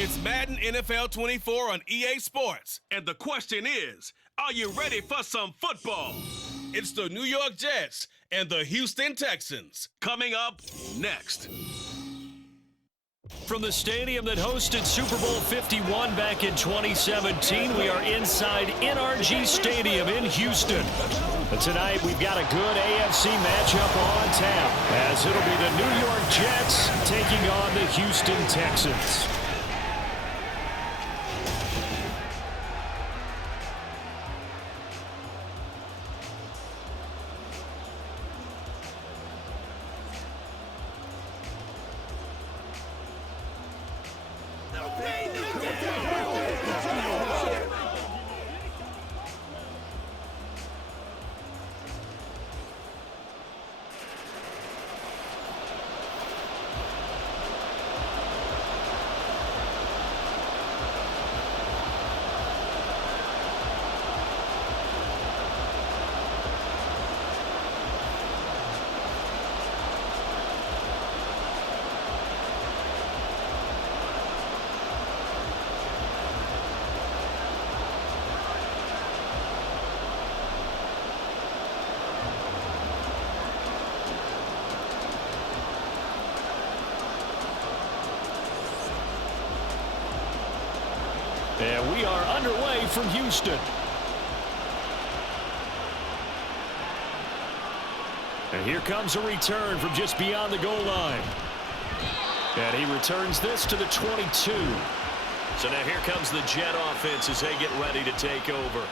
It's Madden NFL 24 on EA Sports. And the question is, are you ready for some football? It's the New York Jets and the Houston Texans. Coming up next. From the stadium that hosted Super Bowl 51 back in 2017, we are inside NRG Stadium in Houston. But tonight, we've got a good AFC matchup on tap, as it'll be the New York Jets taking on the Houston Texans. And we are underway from Houston. And here comes a return from just beyond the goal line. And he returns this to the 22. So now here comes the Jet offense as they get ready to take over.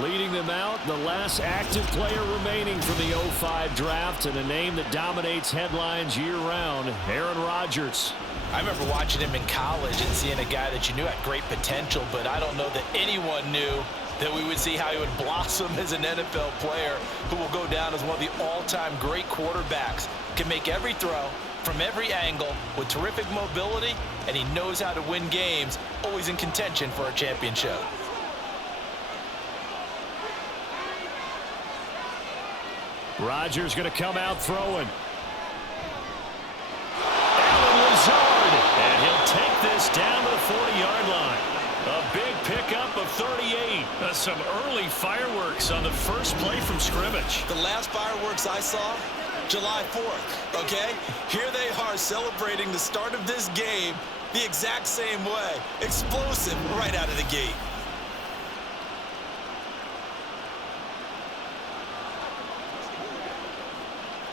Leading them out, the last active player remaining from the 05 draft, and a name that dominates headlines year-round, Aaron Rodgers. I remember watching him in college and seeing a guy that you knew had great potential, but I don't know that anyone knew that we would see how he would blossom as an NFL player who will go down as one of the all-time great quarterbacks. Can make every throw from every angle with terrific mobility, and he knows how to win games, always in contention for a championship. Rodgers going to come out throwing. Allen Lazard, and he'll take this down to the 40-yard line. A big pickup of 38. Some early fireworks on the first play from scrimmage. The last fireworks I saw, July 4th, okay? Here they are celebrating the start of this game the exact same way. Explosive right out of the gate.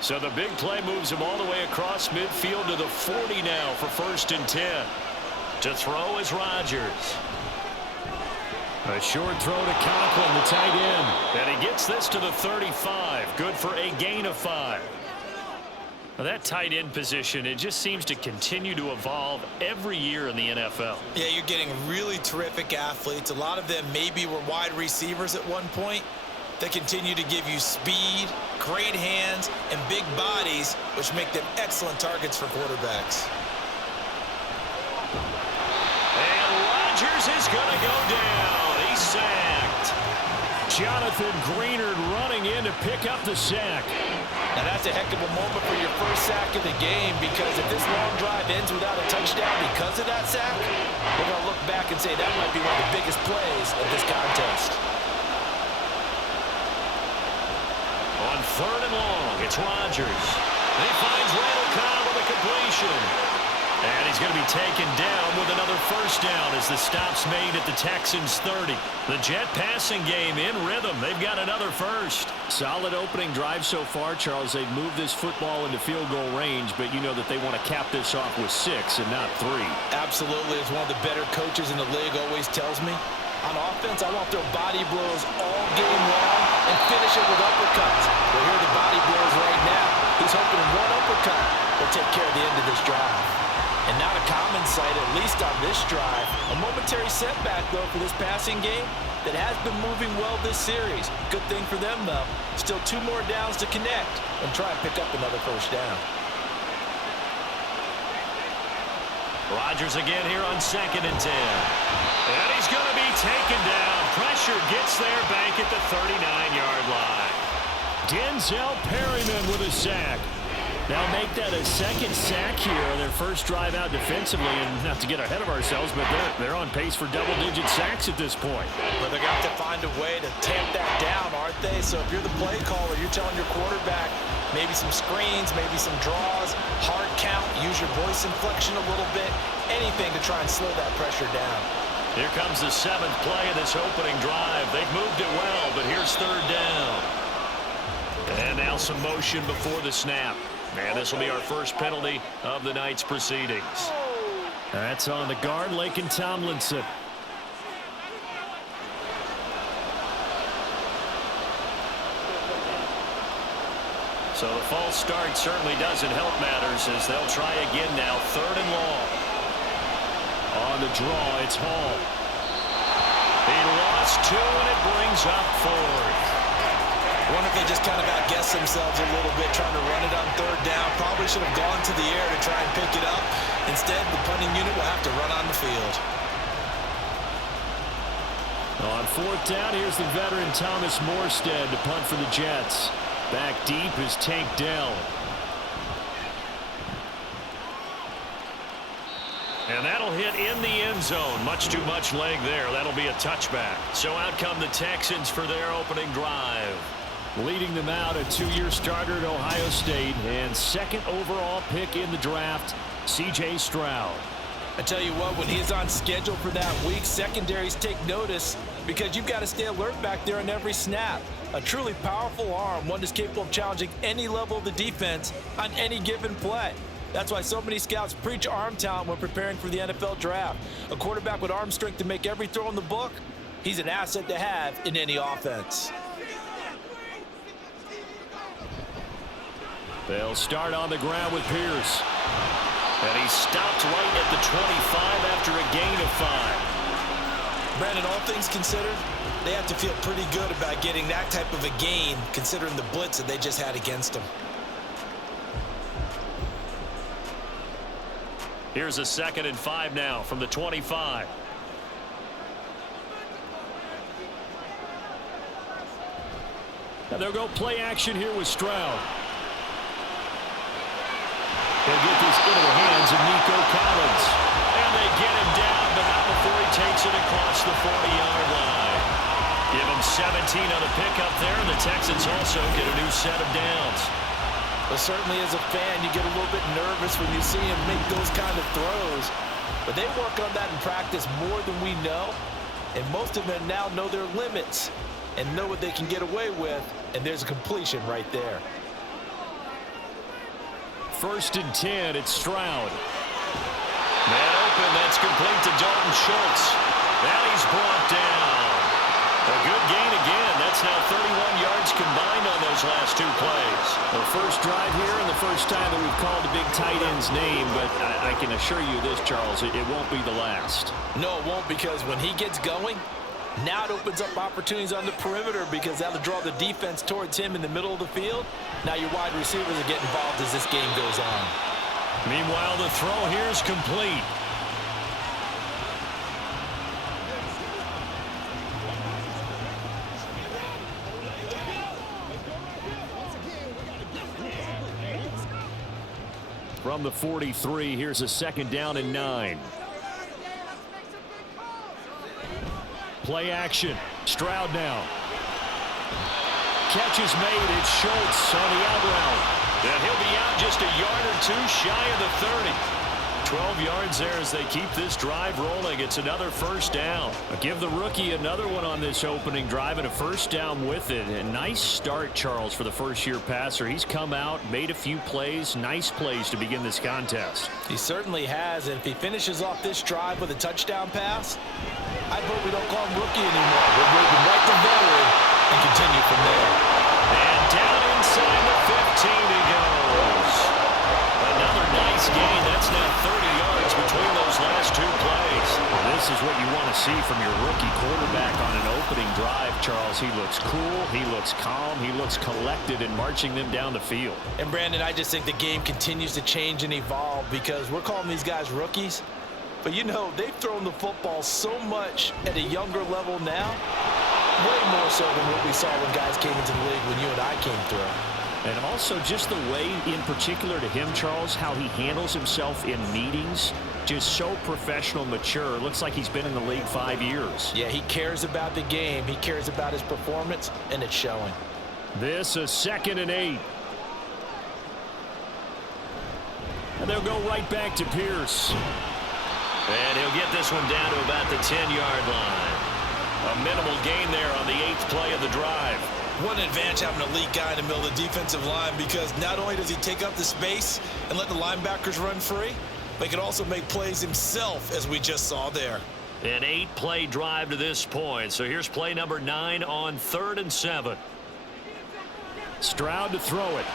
So the big play moves him all the way across midfield to the 40 now for 1st and 10. To throw is Rodgers. A short throw to Conklin, the tight end. And he gets this to the 35. Good for a gain of 5. Now that tight end position, it just seems to continue to evolve every year in the NFL. Yeah, you're getting really terrific athletes. A lot of them maybe were wide receivers at one point. They continue to give you speed, great hands, and big bodies, which make them excellent targets for quarterbacks. And Rodgers is going to go down. He's sacked. Jonathan Greenard running in to pick up the sack. Now that's a heck of a moment for your first sack of the game, because if this long drive ends without a touchdown because of that sack, we're going to look back and say that might be one of the biggest plays of this contest. On 3rd and long, it's Rodgers. And he finds Randall Cobb with a completion. And he's going to be taken down with another first down as the stop's made at the Texans' 30. The Jet passing game in rhythm. They've got another first. Solid opening drive so far, Charles. They've moved this football into field goal range, but you know that they want to cap this off with 6 and not 3. Absolutely. As one of the better coaches in the league always tells me, on offense, I want to throw body blows all game long and finish it with uppercuts. Well, here are the body blows right now. He's hoping one uppercut will take care of the end of this drive. And not a common sight, at least on this drive. A momentary setback, though, for this passing game that has been moving well this series. Good thing for them, though. Still 2 more downs to connect and try and pick up another first down. Rodgers again here on 2nd and 10. And he's going to be taken down. Pressure gets there back at the 39-yard line. Denzel Perryman with a sack. Now make that a second sack here on their first drive out defensively, and not to get ahead of ourselves, but they're on pace for double-digit sacks at this point. But they're going to have to find a way to tamp that down, aren't they? So if you're the play caller, you're telling your quarterback maybe some screens, maybe some draws, hard count, use your voice inflection a little bit, anything to try and slow that pressure down. Here comes the 7th play of this opening drive. They've moved it well, but here's 3rd down. And now some motion before the snap. And this will be our first penalty of the night's proceedings. That's on the guard, Laken Tomlinson. So the false start certainly doesn't help matters as they'll try again now. 3rd and long. On the draw, it's Hall. He lost 2, and it brings up 4th. I wonder if they just kind of outguessed themselves a little bit trying to run it on 3rd down. Probably should have gone to the air to try and pick it up. Instead, the punting unit will have to run on the field. On 4th down, here's the veteran Thomas Morstead to punt for the Jets. Back deep is Tank Dell. And that'll hit in the end zone. Much too much leg there. That'll be a touchback. So out come the Texans for their opening drive. Leading them out, a 2-year starter at Ohio State and 2nd overall pick in the draft, C.J. Stroud. I tell you what, when he's on schedule for that week, secondaries take notice because you've got to stay alert back there on every snap. A truly powerful arm, one that's capable of challenging any level of the defense on any given play. That's why so many scouts preach arm talent when preparing for the NFL draft. A quarterback with arm strength to make every throw in the book, he's an asset to have in any offense. They'll start on the ground with Pierce. And he stopped right at the 25 after a gain of 5. Brandon, all things considered, they have to feel pretty good about getting that type of a gain considering the blitz that they just had against them. Here's a 2nd and 5 now from the 25. And they'll go play action here with Stroud. They'll get this into the hands of Nico Collins. And they get him down, but not before he takes it across the 40-yard line. Give him 17 on a pickup there, and the Texans also get a new set of downs. Well, certainly as a fan, you get a little bit nervous when you see him make those kind of throws. But they work on that in practice more than we know. And most of them now know their limits and know what they can get away with. And there's a completion right there. 1st and 10, it's Stroud. Man open, that's complete to Dalton Schultz. Now he's brought down. A good gain again. That's now 31 yards combined on those last 2 plays. The first drive here and the first time that we've called the big tight end's name, but I can assure you this, Charles, it won't be the last. No, it won't, because when he gets going, now it opens up opportunities on the perimeter because that'll draw the defense towards him in the middle of the field. Now your wide receivers will get involved as this game goes on. Meanwhile, the throw here is complete. From the 43, here's a 2nd down and 9. Play action. Stroud now. Catch is made. It's Schultz on the out route. And he'll be out just a yard or 2 shy of the 30. 12 yards there as they keep this drive rolling. It's another 1st down. I'll give the rookie another one on this opening drive and a 1st down with it. A nice start, Charles, for the first-year passer. He's come out, made a few plays, nice plays to begin this contest. He certainly has, and if he finishes off this drive with a touchdown pass, I hope we don't call him rookie anymore. We'll move him right to veteran and continue from there. And down inside the 15 he goes. Another nice gain. That's now 30 yards between those last 2 plays. Well, this is what you want to see from your rookie quarterback on an opening drive, Charles. He looks cool. He looks calm. He looks collected in marching them down the field. And, Brandon, I just think the game continues to change and evolve because we're calling these guys rookies. But, you know, they've thrown the football so much at a younger level now, way more so than what we saw when guys came into the league when you and I came through. And also just the way, in particular to him, Charles, how he handles himself in meetings, just so professional, mature. Looks like he's been in the league 5 years. Yeah, he cares about the game. He cares about his performance, and it's showing. This is 2nd and 8. And they'll go right back to Pierce. And he'll get this one down to about the 10-yard line. A minimal gain there on the 8th play of the drive. What an advantage having an elite guy in the middle of the defensive line, because not only does he take up the space and let the linebackers run free, but he can also make plays himself, as we just saw there. An 8-play drive to this point. So here's play number 9 on 3rd and 7. Stroud to throw it.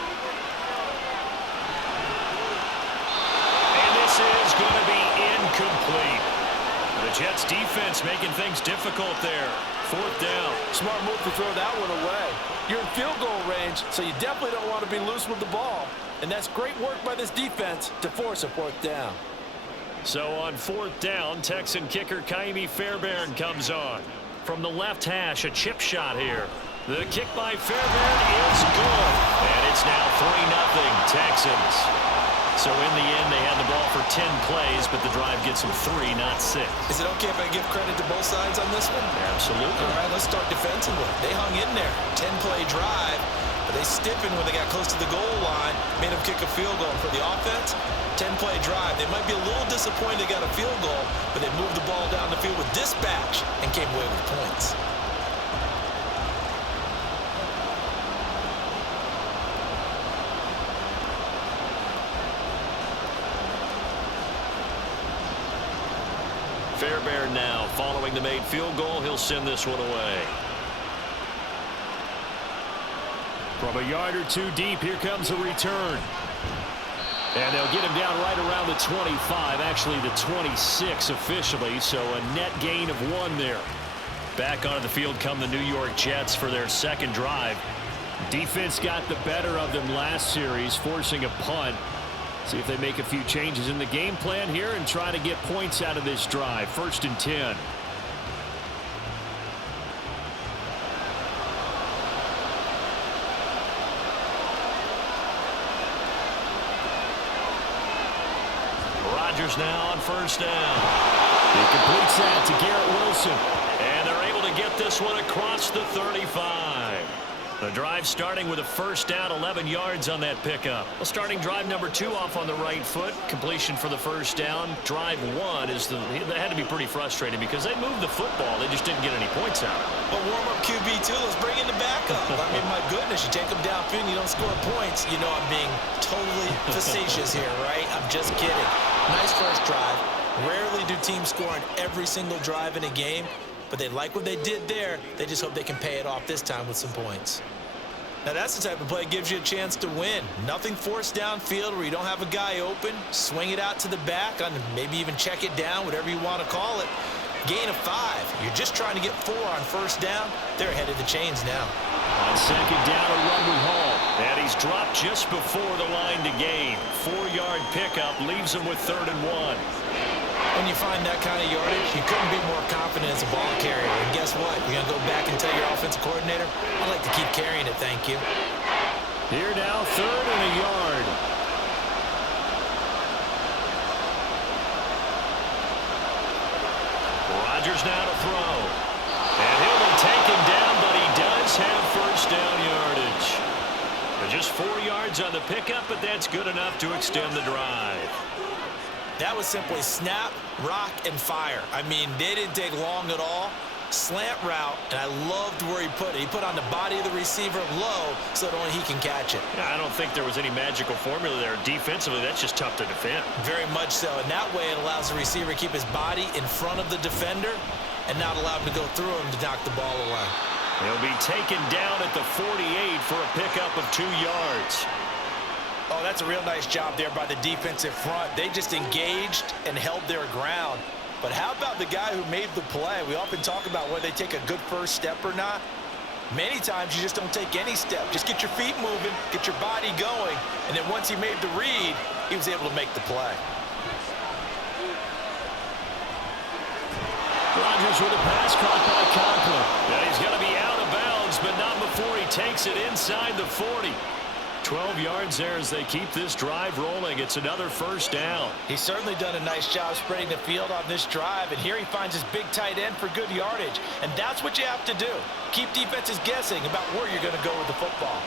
And this is going to be incomplete. The Jets defense making things difficult there. 4th down. Smart move to throw that one away. You're in field goal range, so you definitely don't want to be loose with the ball. And that's great work by this defense to force a 4th down. So on 4th down, Texan kicker Kaimi Fairbairn comes on. From the left hash, a chip shot here. The kick by Fairbairn is good. And it's now 3-0 Texans. So in the end, they had the ball for 10 plays, but the drive gets them 3, not 6. Is it okay if I give credit to both sides on this one? Absolutely. All right, let's start defensively. They hung in there. 10-play drive, but they stiffened when they got close to the goal line, made them kick a field goal. For the offense, 10-play drive. They might be a little disappointed they got a field goal, but they moved the ball down the field with dispatch and came away with points. Fairbairn now, following the made field goal, he'll send this one away. From a yard or two deep, here comes a return. And they'll get him down right around the 25, actually the 26 officially, so a net gain of 1 there. Back onto the field come the New York Jets for their 2nd drive. Defense got the better of them last series, forcing a punt. See if they make a few changes in the game plan here and try to get points out of this drive. 1st and 10. Rodgers now on 1st down. He completes that to Garrett Wilson. And they're able to get this one across the 35. The drive starting with a 1st down, 11 yards on that pickup. Well, starting drive number 2 off on the right foot. Completion for the 1st down. Drive 1 is that had to be pretty frustrating because they moved the football. They just didn't get any points out of it. But warm-up QB2, let's bring in the backup. I mean, my goodness, you take them downfield and you don't score points. You know I'm being totally facetious here, right? I'm just kidding. Nice first drive. Rarely do teams score on every single drive in a game. But they like what they did there. They just hope they can pay it off this time with some points. Now that's the type of play that gives you a chance to win. Nothing forced downfield where you don't have a guy open. Swing it out to the back, maybe even check it down, whatever you want to call it. Gain of 5. You're just trying to get 4 on 1st down. They're ahead of the chains now. On 2nd down, a run with Hall. And he's dropped just before the line to gain. 4-yard pickup leaves him with 3rd and 1. When you find that kind of yardage, you couldn't be more confident as a ball carrier. And guess what? You're going to go back and tell your offensive coordinator, I'd like to keep carrying it, thank you. Here now, 3rd and a yard. Rodgers now to throw. And he'll be taken down, but he does have 1st down yardage. Just 4 yards on the pickup, but that's good enough to extend the drive. That was simply snap, rock, and fire. I mean, they didn't take long at all. Slant route, and I loved where he put it. He put on the body of the receiver low so that only he can catch it. Yeah, I don't think there was any magical formula there. Defensively, that's just tough to defend. Very much so. And that way it allows the receiver to keep his body in front of the defender and not allow him to go through him to knock the ball away. He'll be taken down at the 48 for a pickup of 2 yards. Oh, that's a real nice job there by the defensive front. They just engaged and held their ground. But how about the guy who made the play? We often talk about whether they take a good first step or not. Many times you just don't take any step. Just get your feet moving, get your body going, and then once he made the read, he was able to make the play. Rodgers with a pass caught by Conklin. Now he's going to be out of bounds, but not before he takes it inside the 40. 12 yards there as they keep this drive rolling. It's another first down. He's certainly done a nice job spreading the field on this drive, and here he finds his big tight end for good yardage. And that's what you have to do. Keep defenses guessing about where you're going to go with the football.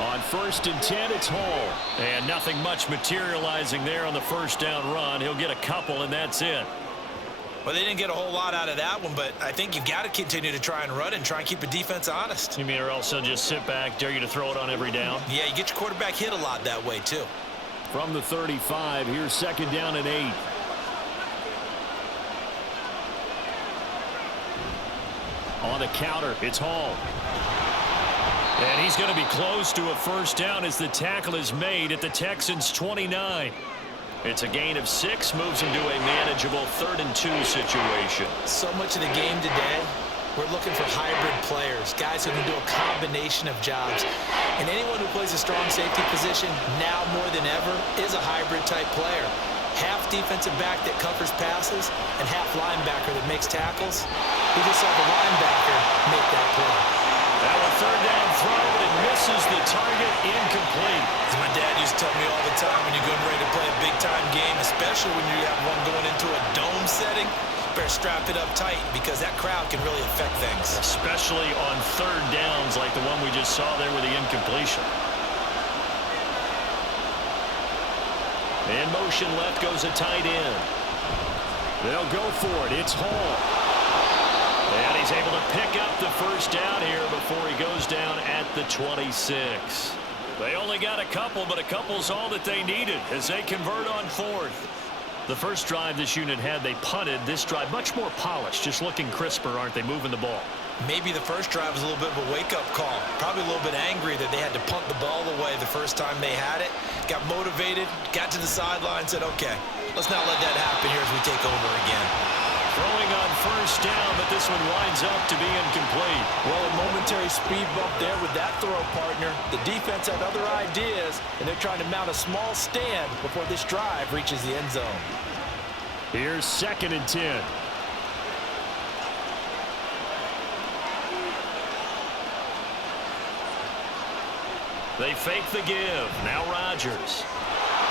On 1st and 10, it's Hall. And nothing much materializing there on the first down run. He'll get a couple, and that's it. Well, they didn't get a whole lot out of that one, but I think you've got to continue to try and run and try and keep the defense honest. You mean or else they'll just sit back, dare you to throw it on every down? Yeah, you get your quarterback hit a lot that way, too. From the 35, here's 2nd down and 8. On the counter, it's Hall. And he's going to be close to a first down as the tackle is made at the Texans' 29. It's a gain of 6, moves him to a manageable 3rd and 2 situation. So much of the game today, we're looking for hybrid players, guys who can do a combination of jobs. And anyone who plays a strong safety position, now more than ever, is a hybrid-type player. Half defensive back that covers passes and half linebacker that makes tackles. We just saw the linebacker make that play. Now a 3rd down throw, but it misses the target, incomplete. As my dad used to tell me all the time, when you're getting ready to play a big-time game, especially when you have one going into a dome setting, better strap it up tight because that crowd can really affect things. Especially on 3rd downs like the one we just saw there with the incompletion. In motion left goes a tight end. They'll go for it. It's Hall. And he's able to pick up the first down here before he goes down at the 26. They only got a couple, but a couple's all that they needed as they convert on 4th. The first drive this unit had, they punted. This drive, much more polished, just looking crisper, aren't they, moving the ball? Maybe the first drive was a little bit of a wake-up call. Probably a little bit angry that they had to punt the ball away the first time they had it. Got motivated, got to the sideline, said, okay, let's not let that happen here as we take over again. Throwing on first down, but this one winds up to be incomplete. Well, a momentary speed bump there with that throw, partner. The defense had other ideas, and they're trying to mount a small stand before this drive reaches the end zone. Here's 2nd and 10. They fake the give. Now Rodgers.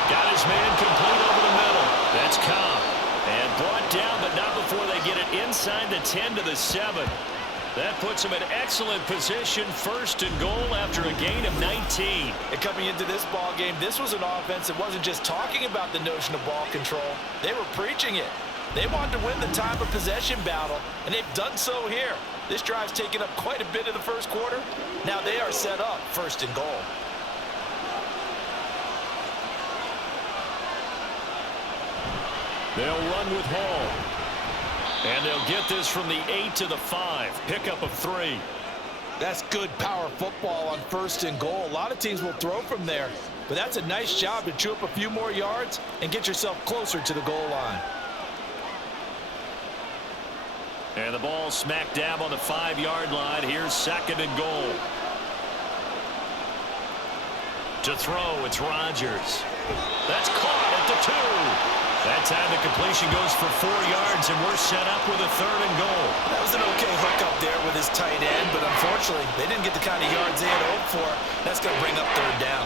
Got his man complete over the middle. That's Cobb. And brought down, but not before they get it inside the 10 to the 7. That puts them in excellent position, 1st and goal after a gain of 19. And coming into this ball game, this was an offense that wasn't just talking about the notion of ball control. They were preaching it. They wanted to win the time of possession battle, and they've done so here. This drive's taken up quite a bit of the first quarter. Now they are set up 1st and goal. They'll run with Hall. And they'll get this from the 8 to the 5. Pickup of 3. That's good power football on 1st and goal. A lot of teams will throw from there, but that's a nice job to chew up a few more yards and get yourself closer to the goal line. And the ball smack dab on the 5-yard line. Here's 2nd and goal. To throw, it's Rodgers. That's caught at the 2. That time the completion goes for 4 yards, and we're set up with a 3rd and goal. That was an okay hookup there with his tight end, but unfortunately, they didn't get the kind of yards they had hoped for. That's going to bring up 3rd down.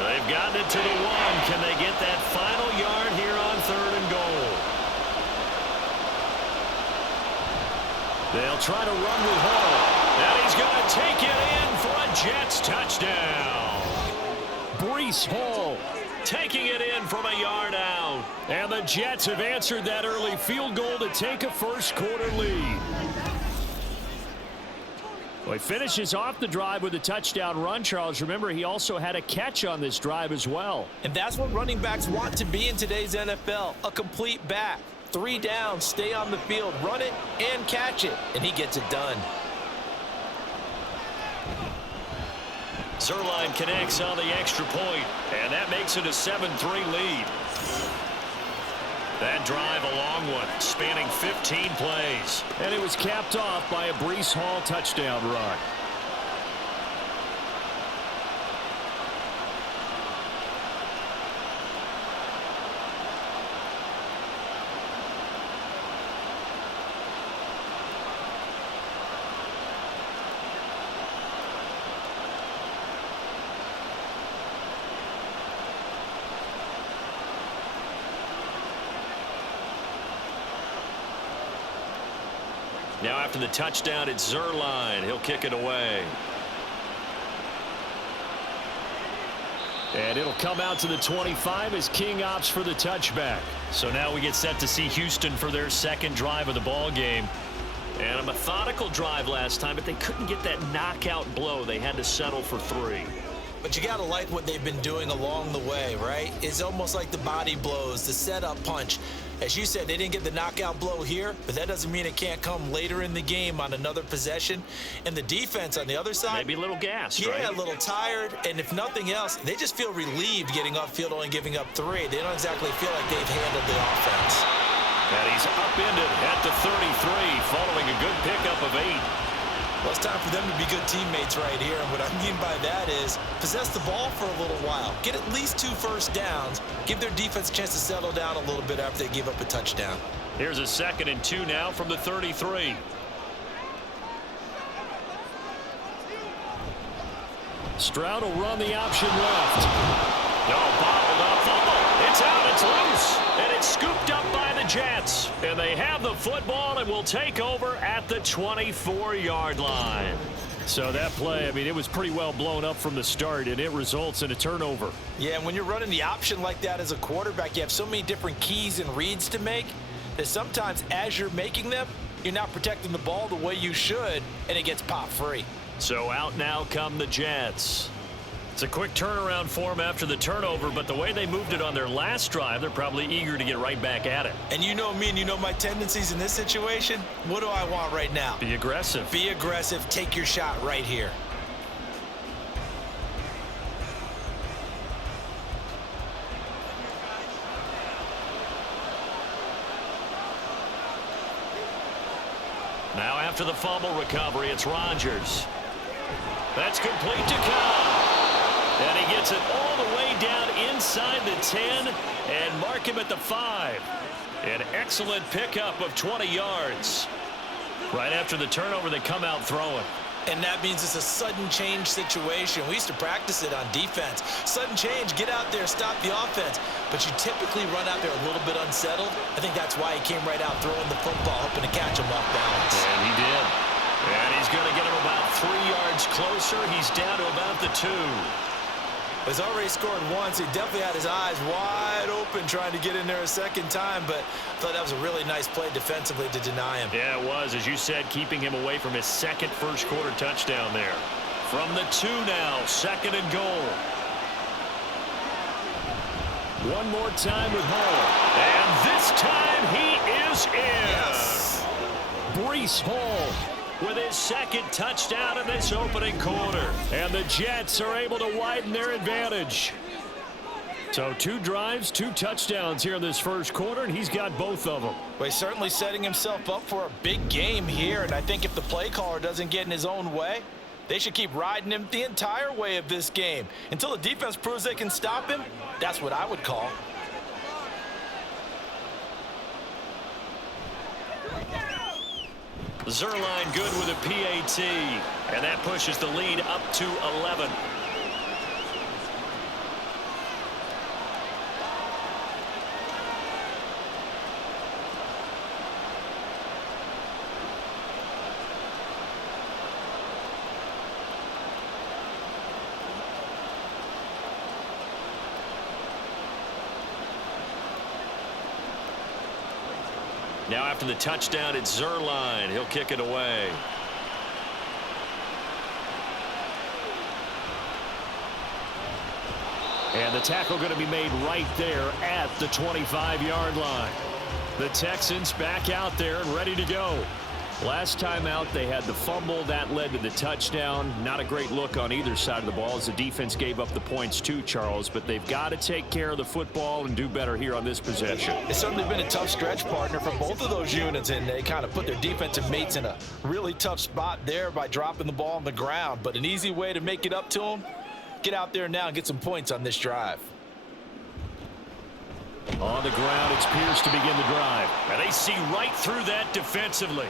They've gotten it to the 1. Can they get that final yard here on 3rd and goal? They'll try to run with Hall. And he's going to take it in for a Jets touchdown. Breece Hall taking it in from a yard out. And the Jets have answered that early field goal to take a first quarter lead. Well, he finishes off the drive with a touchdown run, Charles. Remember, he also had a catch on this drive as well. And that's what running backs want to be in today's NFL, a complete back. 3 down, stay on the field, run it, and catch it. And he gets it done. Zerline connects on the extra point, and that makes it a 7-3 lead. That drive a long one, spanning 15 plays. And it was capped off by a Breece Hall touchdown run. Now after the touchdown, it's Zerline. He'll kick it away. And it'll come out to the 25 as King opts for the touchback. So now we get set to see Houston for their second drive of the ball game. And a methodical drive last time, but they couldn't get that knockout blow. They had to settle for 3. But you got to like what they've been doing along the way, right? It's almost like the body blows, the setup punch. As you said, they didn't get the knockout blow here, but that doesn't mean it can't come later in the game on another possession. And the defense on the other side, maybe a little gassed, yeah, right? A little tired. And if nothing else, they just feel relieved getting upfield, only giving up 3. They don't exactly feel like they've handled the offense. And he's upended at the 33, following a good pickup of 8. Well, it's time for them to be good teammates right here. And what I mean by that is possess the ball for a little while. Get at least 2 first downs. Give their defense a chance to settle down a little bit after they give up a touchdown. Here's a 2nd and 2 now from the 33. Stroud will run the option left. No, bottled up. Fumble. It's out. It's loose. And it's scooped up by the Jets. And they have the football and will take over at the 24-yard line. So that play, I mean, it was pretty well blown up from the start, and it results in a turnover. Yeah, and when you're running the option like that as a quarterback, you have so many different keys and reads to make that sometimes as you're making them, you're not protecting the ball the way you should, and it gets pop free. So out now come the Jets. It's a quick turnaround for them after the turnover, but the way they moved it on their last drive, they're probably eager to get right back at it. And you know me and you know my tendencies in this situation. What do I want right now? Be aggressive. Be aggressive. Take your shot right here. Now after the fumble recovery, it's Rodgers. That's complete to Cobb. And he gets it all the way down inside the 10 and mark him at the 5. An excellent pickup of 20 yards. Right after the turnover, they come out throwing. And that means it's a sudden change situation. We used to practice it on defense. Sudden change, get out there, stop the offense. But you typically run out there a little bit unsettled. I think that's why he came right out throwing the football, hoping to catch him off balance. And he did. And he's going to get him about 3 yards closer. He's down to about the 2. He's already scored once. He definitely had his eyes wide open trying to get in there a second time, but I thought that was a really nice play defensively to deny him. Yeah, it was, as you said, keeping him away from his second first-quarter touchdown there. From the 2 now, 2nd and goal. One more time with Hall. And this time he is in. Yes. Breece Hall with his 2nd touchdown in this opening quarter. And the Jets are able to widen their advantage. So 2 drives, 2 touchdowns here in this first quarter, and he's got both of them. Well, he's certainly setting himself up for a big game here, and I think if the play caller doesn't get in his own way, they should keep riding him the entire way of this game. Until the defense proves they can stop him, that's what I would call. Zerline good with a PAT, and that pushes the lead up to 11. Now after the touchdown, it's Zerline. He'll kick it away. And the tackle going to be made right there at the 25-yard line. The Texans back out there and ready to go. Last time out, they had the fumble. That led to the touchdown. Not a great look on either side of the ball as the defense gave up the points too, Charles. But they've got to take care of the football and do better here on this possession. It's certainly been a tough stretch, partner, for both of those units, and they kind of put their defensive mates in a really tough spot there by dropping the ball on the ground. But an easy way to make it up to them, get out there now and get some points on this drive. On the ground, it's Pierce to begin the drive. And they see right through that defensively,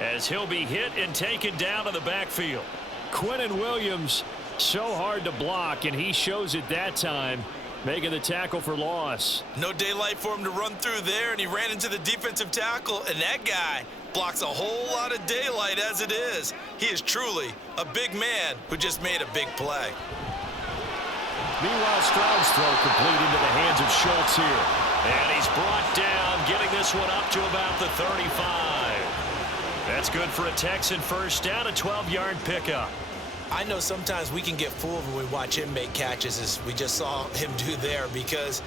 as he'll be hit and taken down in the backfield. Quinnen Williams, so hard to block, and he shows it that time, making the tackle for loss. No daylight for him to run through there, and he ran into the defensive tackle, and that guy blocks a whole lot of daylight as it is. He is truly a big man who just made a big play. Meanwhile, Stroud's throw complete into the hands of Schultz here. And he's brought down, getting this one up to about the 35. That's good for a Texan first down, a 12-yard pickup. I know sometimes we can get fooled when we watch him make catches, as we just saw him do there, because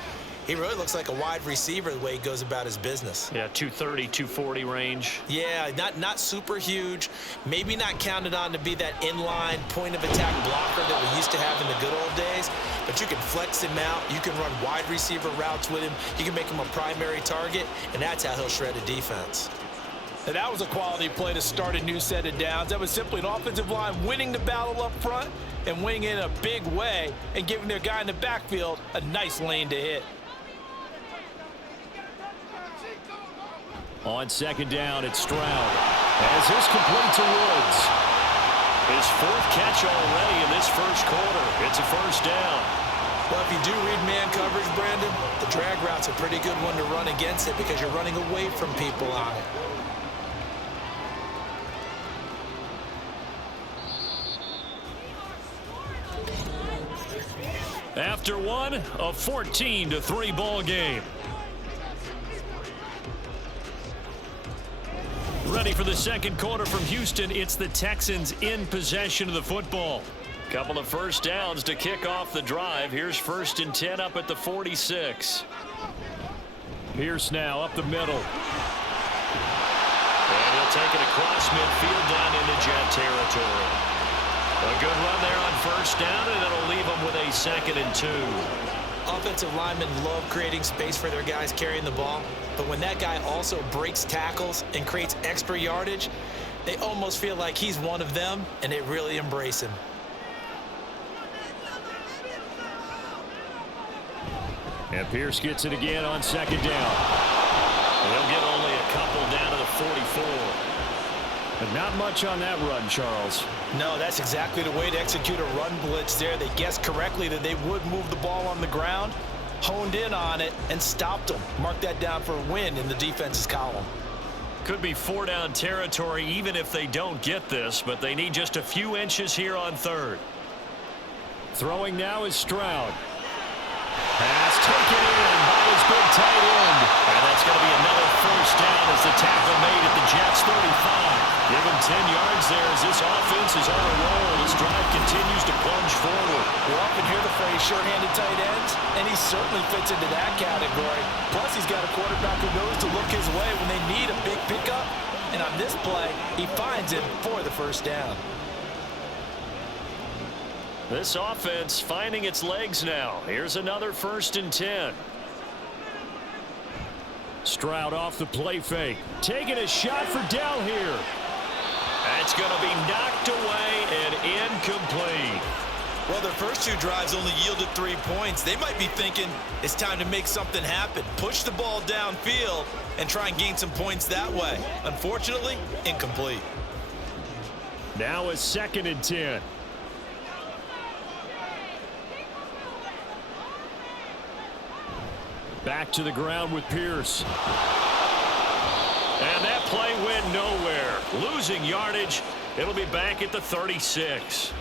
he really looks like a wide receiver the way he goes about his business. Yeah, 230, 240 range. Yeah, not super huge. Maybe not counted on to be that inline point-of-attack blocker that we used to have in the good old days, but you can flex him out. You can run wide receiver routes with him. You can make him a primary target, and that's how he'll shred a defense. And that was a quality play to start a new set of downs. That was simply an offensive line winning the battle up front and winning in a big way and giving their guy in the backfield a nice lane to hit. On second down, it's Stroud. As this complete to Woods. His fourth catch already in this first quarter. It's a first down. Well, if you do read man coverage, Brandon, the drag route's a pretty good one to run against it because you're running away from people on it. After one, a 14-3 ball game. Ready for the second quarter from Houston. It's the Texans in possession of the football. Couple of first downs to kick off the drive. Here's 1st and 10 up at the 46. Pierce now up the middle. And he'll take it across midfield down into Jet territory. A good run there on first down, and it'll leave them with a 2nd and 2. Offensive linemen love creating space for their guys carrying the ball, but when that guy also breaks tackles and creates extra yardage, they almost feel like he's one of them, and they really embrace him. And Pierce gets it again on second down. They'll get only a couple down to the 44. But not much on that run, Charles. No, that's exactly the way to execute a run blitz there. They guessed correctly that they would move the ball on the ground, honed in on it, and stopped them. Mark that down for a win in the defense's column. Could be 4-down territory even if they don't get this, but they need just a few inches here on 3rd. Throwing now is Stroud. Pass taken in by his big tight end. And that's going to be another first down as the tackle made at the Jets' 35. Give him 10 yards there as this offense is on a roll. This drive continues to plunge forward. We often hear the phrase sure-handed tight ends, and he certainly fits into that category. Plus, he's got a quarterback who knows to look his way when they need a big pickup. And on this play, he finds him for the first down. This offense finding its legs now. Here's another 1st and 10. Stroud off the play fake. Taking a shot for Dell here. That's going to be knocked away and incomplete. Well, their first 2 drives only yielded 3 points. They might be thinking it's time to make something happen. Push the ball downfield and try and gain some points that way. Unfortunately, incomplete. Now a 2nd and 10. Back to the ground with Pierce. And that play went nowhere. Losing yardage. It'll be back at the 36.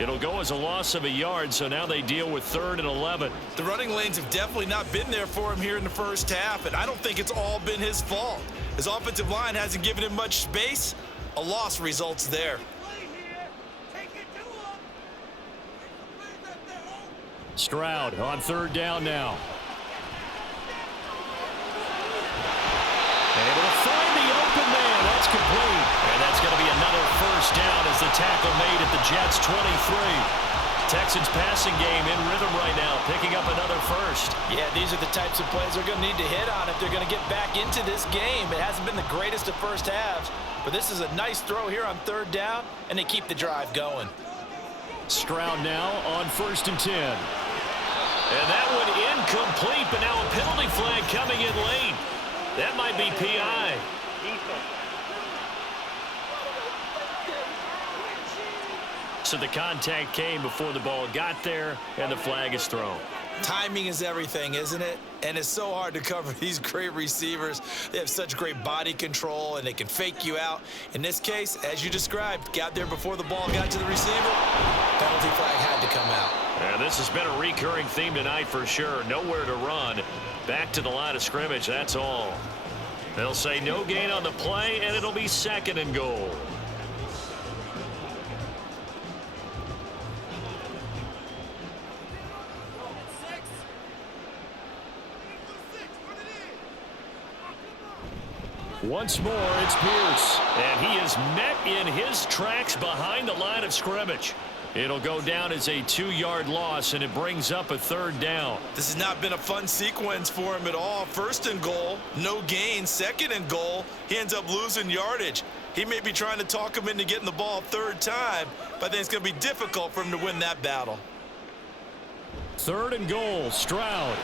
It'll go as a loss of a yard, so now they deal with 3rd and 11. The running lanes have definitely not been there for him here in the first half, and I don't think it's all been his fault. His offensive line hasn't given him much space. A loss results there. Stroud on 3rd down now. Able to find the open man. That's complete. And that's going to be another first down as the tackle made at the Jets' 23. Texans passing game in rhythm right now, picking up another first. Yeah, these are the types of plays they're going to need to hit on if they're going to get back into this game. It hasn't been the greatest of first halves, but this is a nice throw here on 3rd down, and they keep the drive going. Stroud now on 1st and 10. And that one incomplete, but now a penalty flag coming in late. That might be PI. So the contact came before the ball got there, and the flag is thrown. Timing is everything, isn't it? And it's so hard to cover these great receivers. They have such great body control, and they can fake you out. In this case, as you described, got there before the ball got to the receiver. Penalty flag had to come out. And this has been a recurring theme tonight for sure. Nowhere to run. Back to the line of scrimmage, that's all. They'll say no gain on the play, and it'll be 2nd and goal. Once more, it's Pierce. And he is met in his tracks behind the line of scrimmage. It'll go down as a 2-yard loss, and it brings up a 3rd down. This has not been a fun sequence for him at all. 1st and goal, no gain. 2nd and goal, he ends up losing yardage. He may be trying to talk him into getting the ball 3rd time, but I think it's going to be difficult for him to win that battle. 3rd and goal, Stroud.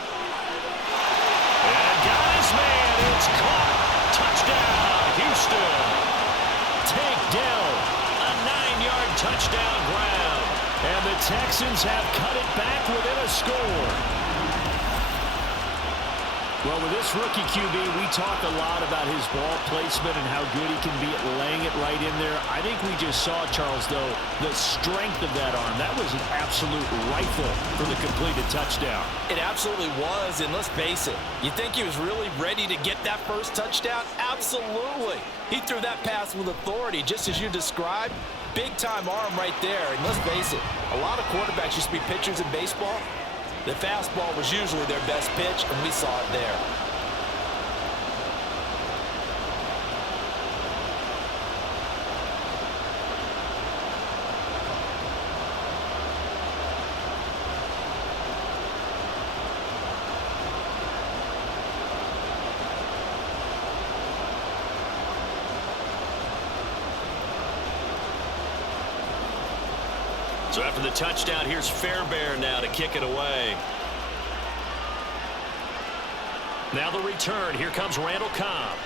And got his man. It's caught. Touchdown, Houston. Take down. A 9-yard touchdown ground. And the Texans have cut it back within a score. Well, with this rookie QB, we talk a lot about his ball placement and how good he can be at laying it right in there. I think we just saw, Charles, though, the strength of that arm. That was an absolute rifle for the completed touchdown. It absolutely was, and let's face it, you think he was really ready to get that first touchdown? Absolutely. He threw that pass with authority, just as you described. Big-time arm right there, and let's face it, a lot of quarterbacks used to be pitchers in baseball. The fastball was usually their best pitch, and we saw it there. So after the touchdown, here's Fairbairn now to kick it away. Now the return. Here comes Randall Cobb.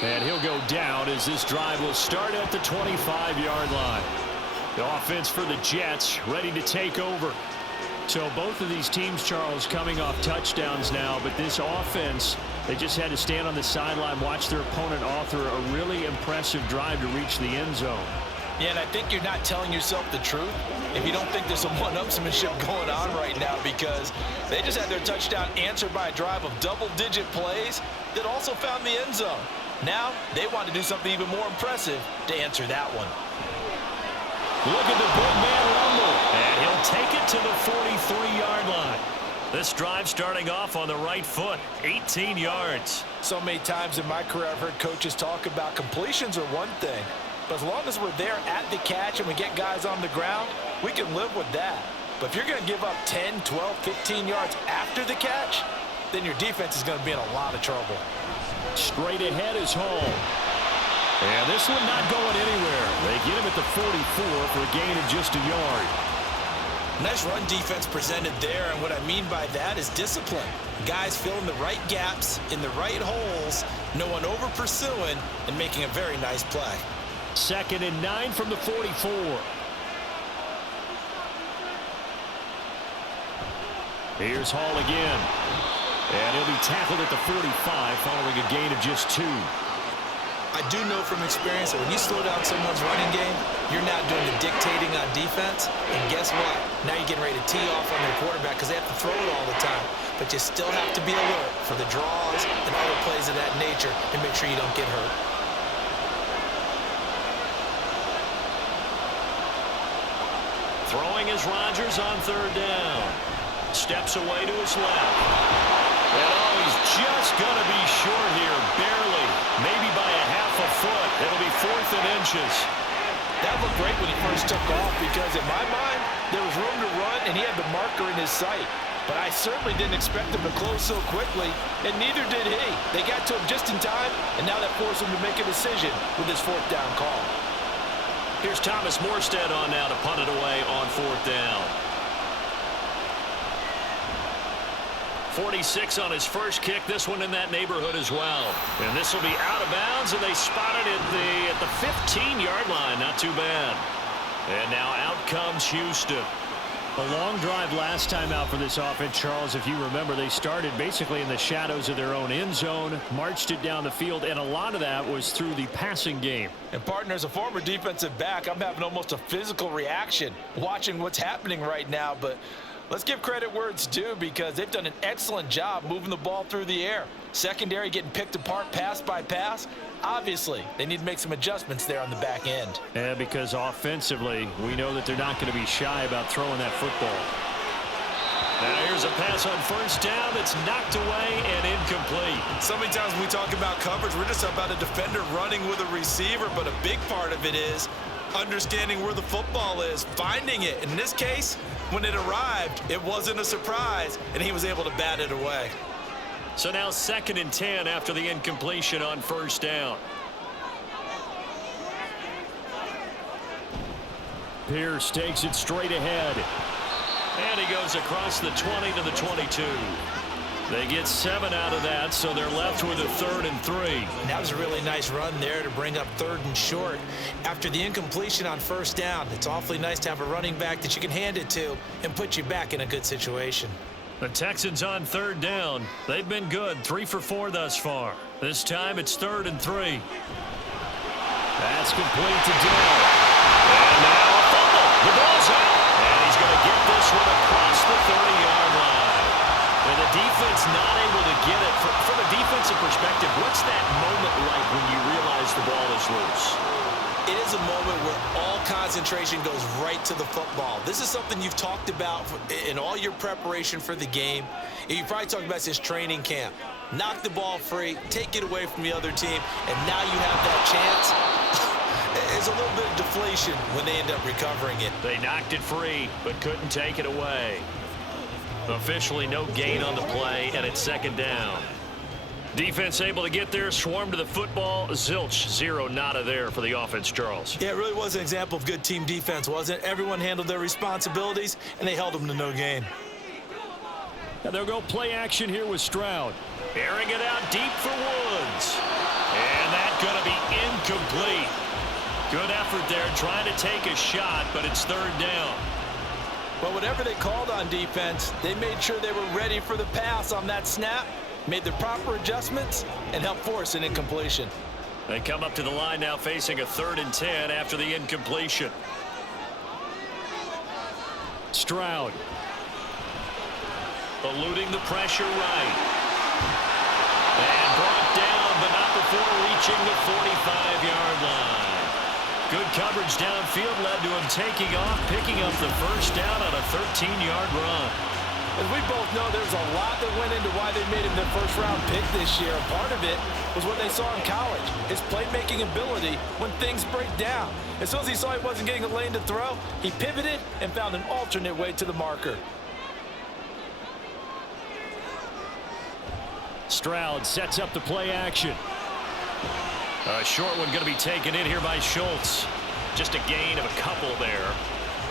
And he'll go down as this drive will start at the 25-yard line. The offense for the Jets ready to take over. So both of these teams, Charles, coming off touchdowns now, but this offense, they just had to stand on the sideline, watch their opponent author a really impressive drive to reach the end zone. Yeah, and I think you're not telling yourself the truth if you don't think there's some one-upsmanship going on right now, because they just had their touchdown answered by a drive of double-digit plays that also found the end zone. Now they want to do something even more impressive to answer that one. Look at the big man rumble, and he'll take it to the 43-yard line. This drive starting off on the right foot, 18 yards. So many times in my career I've heard coaches talk about completions are one thing, but as long as we're there at the catch and we get guys on the ground, we can live with that. But if you're going to give up 10, 12, 15 yards after the catch, then your defense is going to be in a lot of trouble. Straight ahead is Hall. And this one not going anywhere. They get him at the 44 for a gain of just a yard. Nice run defense presented there, and what I mean by that is discipline. Guys filling the right gaps in the right holes, no one over pursuing, and making a very nice play. 2nd and 9 from the 44. Here's Hall again. And he'll be tackled at the 45 following a gain of just 2. I do know from experience that when you slow down someone's running game, you're not doing the dictating on defense. And guess what? Now you're getting ready to tee off on their quarterback because they have to throw it all the time. But you still have to be alert for the draws and other plays of that nature and make sure you don't get hurt. Throwing is Rodgers on 3rd down. Steps away to his left. And oh, he's just going to be short here, barely. Maybe by a half a foot. It'll be 4th and inches. That looked great when he first took off because in my mind, there was room to run and he had the marker in his sight. But I certainly didn't expect him to close so quickly, and neither did he. They got to him just in time, and now that forced him to make a decision with his 4th down call. Here's Thomas Morstead on now to punt it away on 4th down. 46 on his first kick. This one in that neighborhood as well. And this will be out of bounds, and they spot it at the 15-yard line. Not too bad. And now out comes Houston. A long drive last time out for this offense, Charles. If you remember, they started basically in the shadows of their own end zone, marched it down the field, and a lot of that was through the passing game. And partner, as a former defensive back, I'm having almost a physical reaction watching what's happening right now. But let's give credit where it's due, because they've done an excellent job moving the ball through the air. Secondary getting picked apart pass by pass. Obviously, they need to make some adjustments there on the back end. Yeah, because offensively, we know that they're not going to be shy about throwing that football. Now here's a pass on first down that's knocked away and incomplete. So many times when we talk about coverage, we're just about a defender running with a receiver, but a big part of it is understanding where the football is, finding it. In this case, when it arrived, it wasn't a surprise, and he was able to bat it away. So now 2nd and 10 after the incompletion on first down. Pierce takes it straight ahead. And he goes across the 20 to the 22. They get 7 out of that, so they're left with a 3rd and 3. That was a really nice run there to bring up 3rd and short. After the incompletion on first down, it's awfully nice to have a running back that you can hand it to and put you back in a good situation. The Texans on 3rd down. They've been good, 3 for 4 thus far. This time it's 3rd and 3. That's complete to Dell. And now a fumble. The ball's out. And he's going to get this one across the 30-yard line. And the defense not able to get it. From a defensive perspective, what's that moment like when you realize the ball is loose? It is a moment where all concentration goes right to the football. This is something you've talked about in all your preparation for the game. You probably talked about this training camp. Knock the ball free, take it away from the other team, and now you have that chance. There's a little bit of deflation when they end up recovering it. They knocked it free, but couldn't take it away. Officially no gain on the play, and it's 2nd down. Defense able to get there, swarm to the football. Zilch, 0 nada there for the offense, Charles. Yeah, it really was an example of good team defense, wasn't it? Everyone handled their responsibilities, and they held them to no gain. Now they'll go play action here with Stroud. Airing it out deep for Woods. And that's going to be incomplete. Good effort there, trying to take a shot, but it's 3rd down. But whatever they called on defense, they made sure they were ready for the pass on that snap, made the proper adjustments, and helped force an incompletion. They come up to the line now facing a 3rd and 10 after the incompletion. Stroud. Eluding the pressure right. And brought down, but not before reaching the 45-yard line. Good coverage downfield led to him taking off, picking up the first down on a 13-yard run. As we both know, there's a lot that went into why they made him their first-round pick this year. Part of it was what they saw in college, his playmaking ability when things break down. As soon as he saw he wasn't getting a lane to throw, he pivoted and found an alternate way to the marker. Stroud sets up the play action. A short one going to be taken in here by Schultz. Just a gain of a couple there.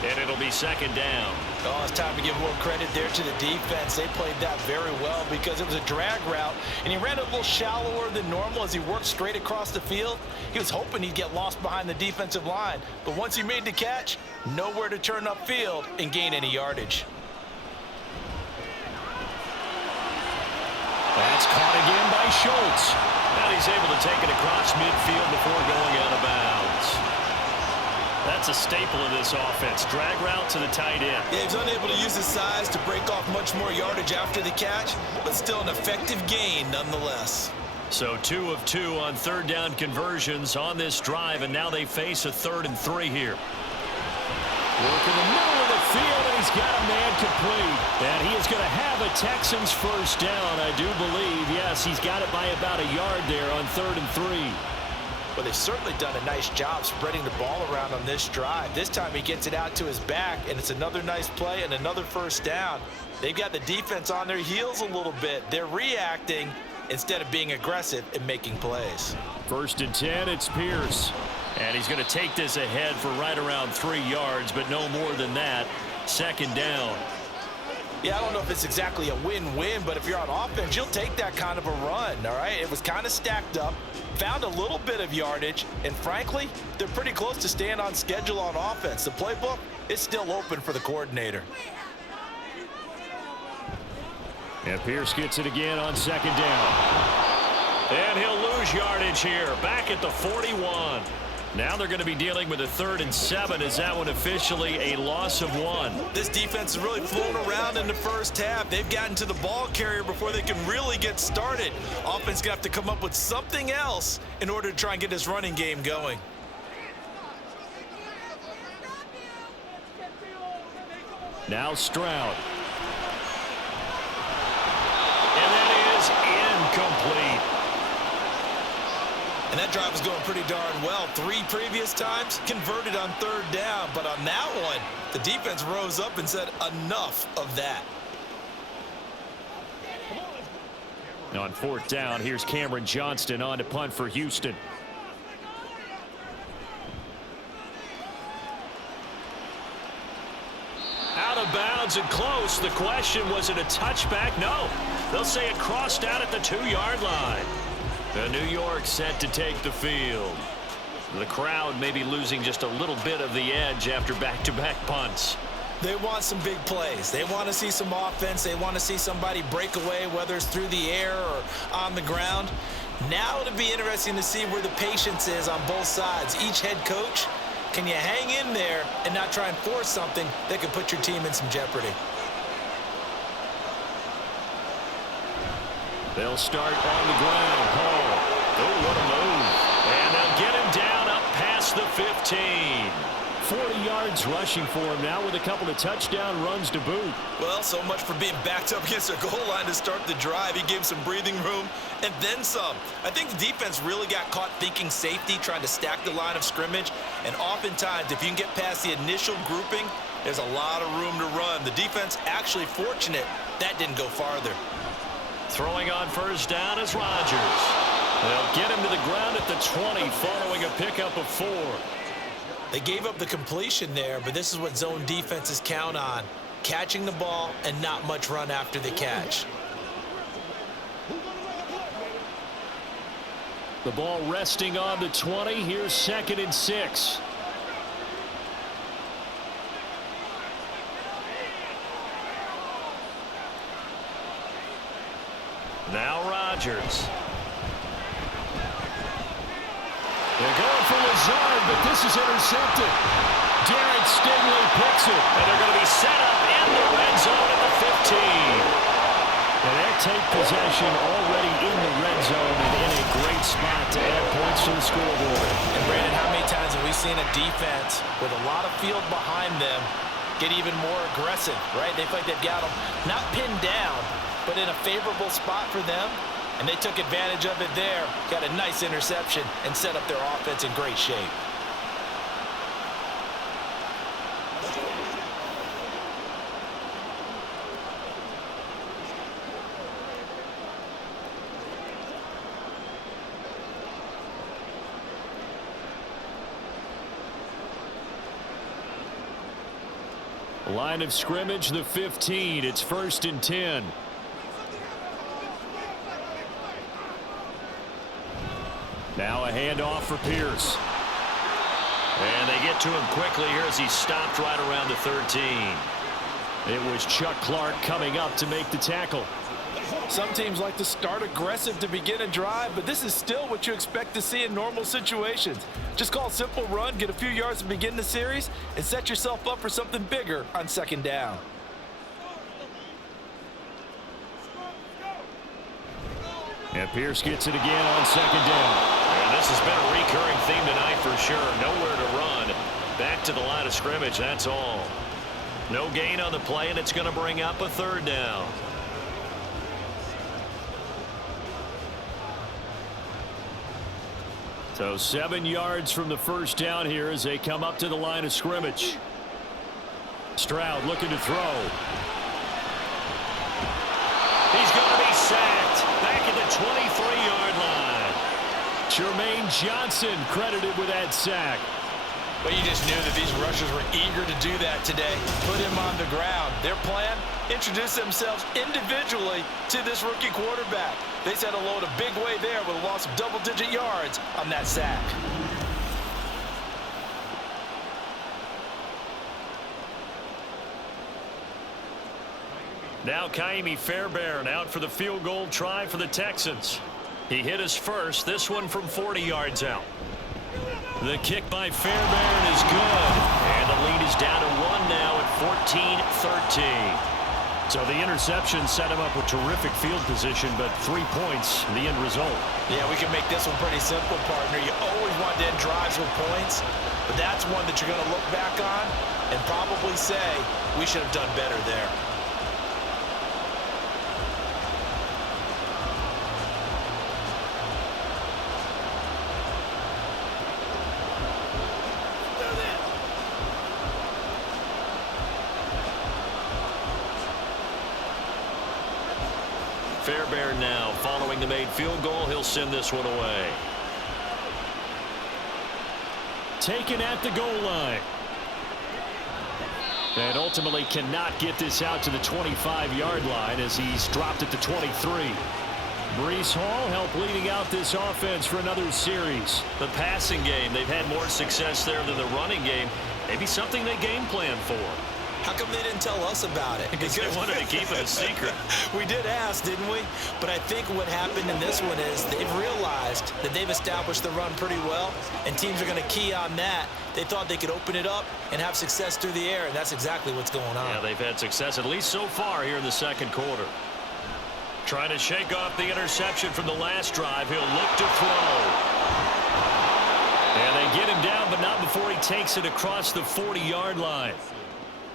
And it'll be 2nd down. Oh, it's time to give more credit there to the defense. They played that very well because it was a drag route, and he ran a little shallower than normal as he worked straight across the field. He was hoping he'd get lost behind the defensive line, but once he made the catch, nowhere to turn upfield and gain any yardage. That's caught again by Schultz. And he's able to take it across midfield before going out of bounds. That's a staple of this offense. Drag route to the tight end. Yeah, he's unable to use his size to break off much more yardage after the catch, but still an effective gain nonetheless. So 2 of 2 on 3rd down conversions on this drive, and now they face a 3rd and 3 here. Work in the middle of the field, and he's got a man complete. And he is going to have a Texans first down, I do believe. Yes, he's got it by about a yard there on 3rd and 3. Well, they've certainly done a nice job spreading the ball around on this drive. This time he gets it out to his back, and it's another nice play and another first down. They've got the defense on their heels a little bit. They're reacting instead of being aggressive and making plays. 1st and 10, it's Pierce. And he's going to take this ahead for right around 3 yards, but no more than that. 2nd down. Yeah, I don't know if it's exactly a win-win, but if you're on offense, you'll take that kind of a run, all right? It was kind of stacked up. found a little bit of yardage, and frankly, they're pretty close to staying on schedule on offense. The playbook is still open for the coordinator. And Pierce gets it again on second down. And he'll lose yardage here, back at the 41. Now they're going to be dealing with a 3rd and 7. Is that one officially a loss of 1? This defense is really flown around in the first half. They've gotten to the ball carrier before they can really get started. Offense got to come up with something else in order to try and get this running game going. Now Stroud. And that is incomplete. And that drive was going pretty darn well. 3 previous times, converted on 3rd down. But on that one, the defense rose up and said, enough of that. On 4th down, here's Cameron Johnston on to punt for Houston. Out of bounds and close. The question, was it a touchback? No. They'll say it crossed out at the 2-yard line. The New York set to take the field. The crowd may be losing just a little bit of the edge after back-to-back punts. They want some big plays. They want to see some offense. They want to see somebody break away, whether it's through the air or on the ground. Now it'll be interesting to see where the patience is on both sides. Each head coach, can you hang in there and not try and force something that could put your team in some jeopardy? They'll start on the ground. Oh, what a move. And they'll get him down up past the 15. 40 yards rushing for him now with a couple of touchdown runs to boot. Well, so much for being backed up against their goal line to start the drive. He gave some breathing room and then some. I think the defense really got caught thinking safety, trying to stack the line of scrimmage. And oftentimes, if you can get past the initial grouping, there's a lot of room to run. The defense actually fortunate that didn't go farther. Throwing on 1st down is Rodgers. They'll get him to the ground at the 20 following a pickup of 4. They gave up the completion there, but this is what zone defenses count on. Catching the ball and not much run after the catch. The ball resting on the 20. Here's 2nd and 6. Now Rodgers. They're going for Lazard, but this is intercepted. Derek Stingley picks it. And they're going to be set up in the red zone at the 15. And they take possession already in the red zone and in a great spot to add points to the scoreboard. And Brandon, how many times have we seen a defense with a lot of field behind them get even more aggressive, right? They feel like they've got them not pinned down, but in a favorable spot for them, and they took advantage of it there. Got a nice interception and set up their offense in great shape. Line of scrimmage, the 15. It's 1st and 10. Now a handoff for Pierce. And they get to him quickly here as he stopped right around the 13. It was Chuck Clark coming up to make the tackle. Some teams like to start aggressive to begin a drive, but this is still what you expect to see in normal situations. Just call a simple run, get a few yards to begin the series, and set yourself up for something bigger on 2nd down. And Pierce gets it again on 2nd down. And this has been a recurring theme tonight for sure. Nowhere to run. Back to the line of scrimmage, that's all. No gain on the play, and it's going to bring up a 3rd down. So 7 yards from the 1st down here as they come up to the line of scrimmage. Stroud looking to throw. He's going to be sacked back at the 23-yard line. Jermaine Johnson credited with that sack. But you just knew that these rushers were eager to do that today. Put him on the ground. Their plan, introduce themselves individually to this rookie quarterback. They set a load a big way there with a loss of double-digit yards on that sack. Now Kaimi Fairbairn out for the field goal try for the Texans. He hit his first, this one from 40 yards out. The kick by Fairbairn is good. And the lead is down to 1 now at 14-13. So the interception set him up with terrific field position, but 3 points, the end result. Yeah, we can make this one pretty simple, partner. You always want to end drives with points, but that's one that you're going to look back on and probably say, we should have done better there. Fairbairn now following the made field goal. He'll send this one away. Taken at the goal line. And ultimately cannot get this out to the 25-yard line as he's dropped at the 23. Breece Hall helped leading out this offense for another series. The passing game, they've had more success there than the running game. Maybe something they game plan for. How come they didn't tell us about it? Because they wanted to keep it a secret. We did ask, didn't we? But I think what happened in this one is they've realized that they've established the run pretty well, and teams are going to key on that. They thought they could open it up and have success through the air, and that's exactly what's going on. Yeah, they've had success, at least so far here in the second quarter. Trying to shake off the interception from the last drive. He'll look to throw. And they get him down, but not before he takes it across the 40-yard line.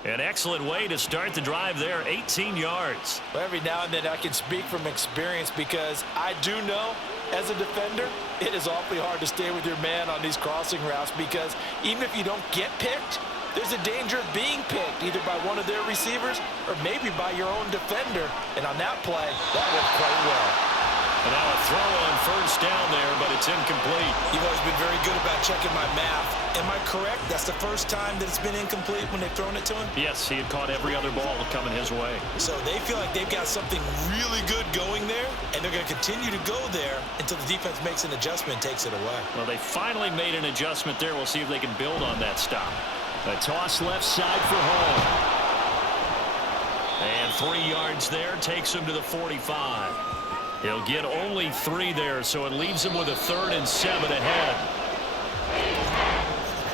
An excellent way to start the drive there, 18 yards. Well, every now and then I can speak from experience because I do know, as a defender, it is awfully hard to stay with your man on these crossing routes because even if you don't get picked, there's a danger of being picked either by one of their receivers or maybe by your own defender. And on that play, that worked quite well. And now a throw on first down there, but it's incomplete. You've always been very good about checking my math. Am I correct? That's the first time that it's been incomplete when they've thrown it to him? Yes, he had caught every other ball coming his way. So they feel like they've got something really good going there, and they're going to continue to go there until the defense makes an adjustment and takes it away. Well, they finally made an adjustment there. We'll see if they can build on that stop. A toss left side for Hall. And 3 yards there takes him to the 45. He'll get only 3 there, so it leaves him with a 3rd and 7 ahead.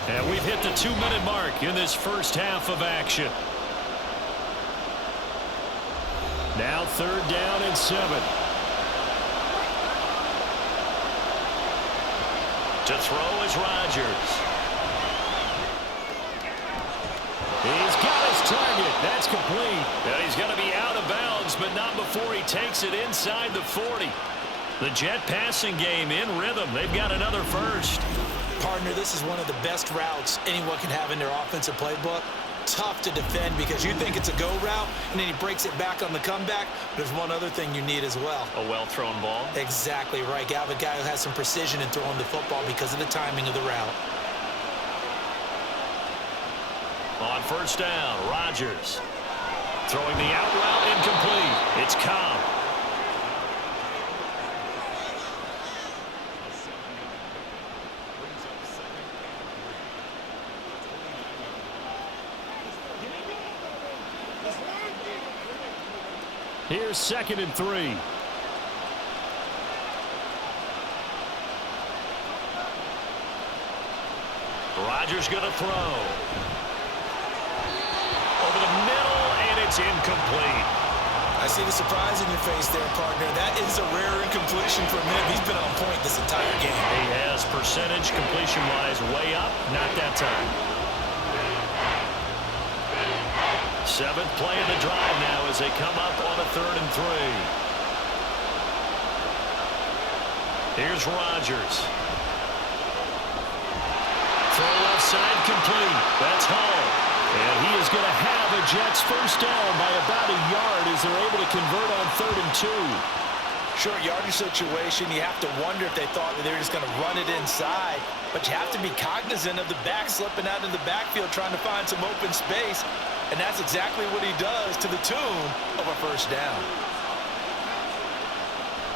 And we've hit the 2-minute mark in this first half of action. Now 3rd down and 7. To throw is Rodgers. He's got his target. That's complete. And he's going to be out of bounds, but not before he takes it inside the 40. The Jet passing game in rhythm. They've got another first. Partner, this is one of the best routes anyone can have in their offensive playbook. Tough to defend because you think it's a go route, and then he breaks it back on the comeback. There's one other thing you need as well. A well-thrown ball. Exactly right. You have a guy who has some precision in throwing the football because of the timing of the route. On first down, Rodgers. Throwing the out route incomplete. It's Cobb. Here's 2nd and 3. Rodgers going to throw. Over the middle, and it's incomplete. I see the surprise in your face there, partner. That is a rare incompletion from him. He's been on point this entire game. He has percentage completion-wise way up. Not that time. 7th play of the drive now as they come up on a 3rd and 3. Here's Rodgers. Throw left side complete. That's Hall. And he is going to have a Jets first down by about a yard as they're able to convert on 3rd and 2. Short yardage situation, you have to wonder if they thought that they were just going to run it inside. But you have to be cognizant of the back slipping out in the backfield trying to find some open space. And that's exactly what he does to the tune of a first down.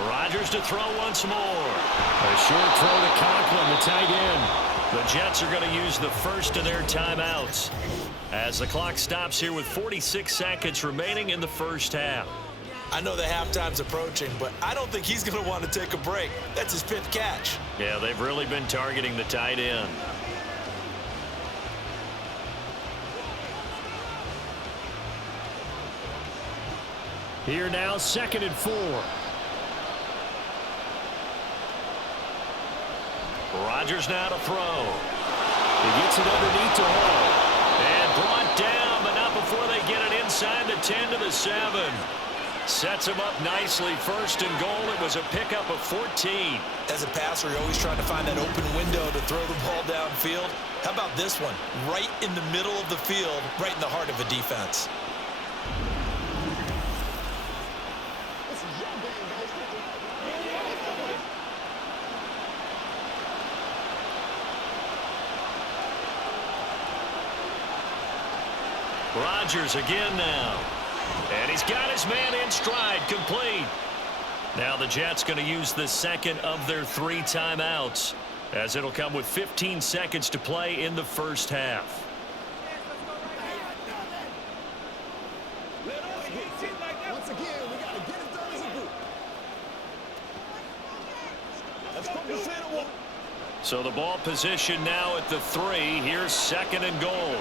Rodgers to throw once more. A short throw to Conklin, the tight end. The Jets are going to use the first of their timeouts as the clock stops here with 46 seconds remaining in the first half. I know the halftime's approaching, but I don't think he's going to want to take a break. That's his fifth catch. Yeah, they've really been targeting the tight end. Here now, 2nd and 4. Rodgers now to throw. He gets it underneath to Hall. And brought down, but not before they get it inside the 10 to the 7. Sets him up nicely. 1st and goal. It was a pickup of 14. As a passer, you're always trying to find that open window to throw the ball downfield. How about this one? Right in the middle of the field, right in the heart of a defense. Rodgers again now. And he's got his man in stride, complete. Now the Jets going to use the second of their 3 timeouts, as it'll come with 15 seconds to play in the first half. Once again, we got to get it done as a group. Let's come to center one. So the ball position now at the 3. Here's 2nd and goal.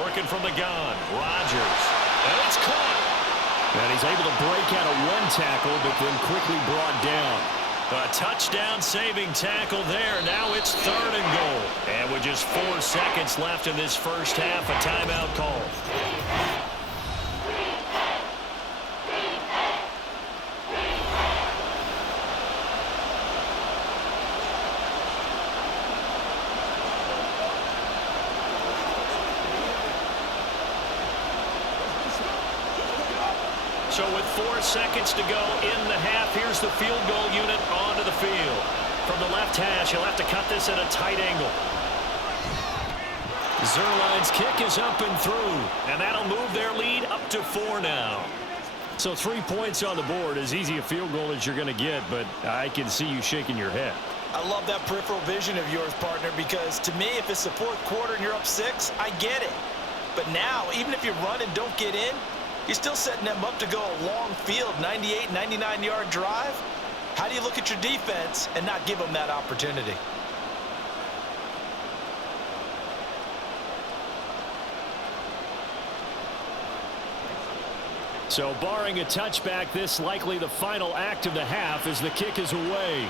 Working from the gun, Rodgers. And it's caught. And he's able to break out of 1 tackle, but then quickly brought down. A touchdown-saving tackle there. Now it's 3rd and goal. And with just 4 seconds left in this first half, a timeout call. So with 4 seconds to go in the half, here's the field goal unit onto the field. From the left hash, he'll have to cut this at a tight angle. Zerline's kick is up and through, and that'll move their lead up to 4 now. So 3 points on the board, as easy a field goal as you're going to get, but I can see you shaking your head. I love that peripheral vision of yours, partner, because to me, if it's the 4th quarter and you're up 6, I get it. But now, even if you run and don't get in, you're still setting them up to go a long field, 98, 99-yard drive. How do you look at your defense and not give them that opportunity? So barring a touchback, this likely the final act of the half as the kick is away.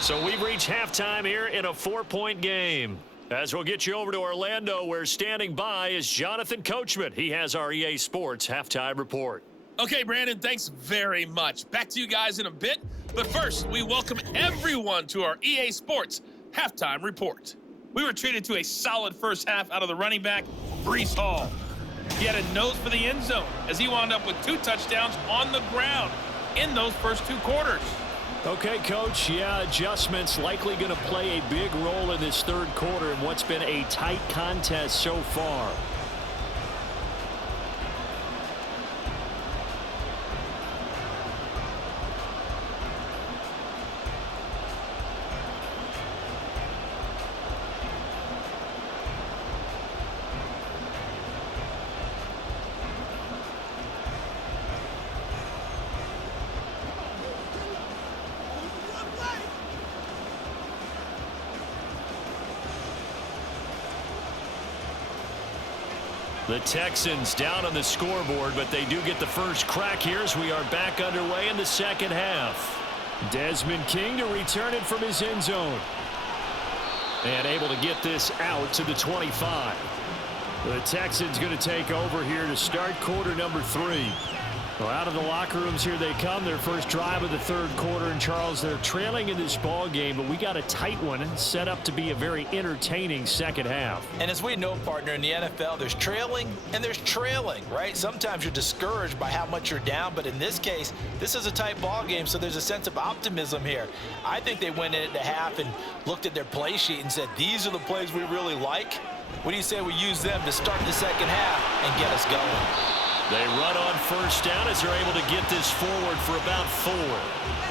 So we've reached halftime here in a 4-point game. As we'll get you over to Orlando, where standing by is Jonathan Coachman. He has our EA Sports halftime report. Okay, Brandon, thanks very much. Back to you guys in a bit. But first, we welcome everyone to our EA Sports halftime report. We were treated to a solid first half out of the running back, Breece Hall. He had a nose for the end zone as he wound up with 2 touchdowns on the ground in those first 2 quarters. Okay, Coach, yeah, adjustments likely going to play a big role in this 3rd quarter in what's been a tight contest so far. The Texans down on the scoreboard, but they do get the first crack here as we are back underway in the second half. Desmond King to return it from his end zone. And able to get this out to the 25. The Texans going to take over here to start quarter number 3. Well, out of the locker rooms here they come. Their first drive of the third quarter. And, Charles, they're trailing in this ball game, but we got a tight one set up to be a very entertaining second half. And as we know, partner, in the NFL, there's trailing and there's trailing, right? Sometimes you're discouraged by how much you're down, but in this case, this is a tight ball game, so there's a sense of optimism here. I think they went in at the half and looked at their play sheet and said, these are the plays we really like. What do you say we use them to start the second half and get us going? They run on first down as they're able to get this forward for about 4.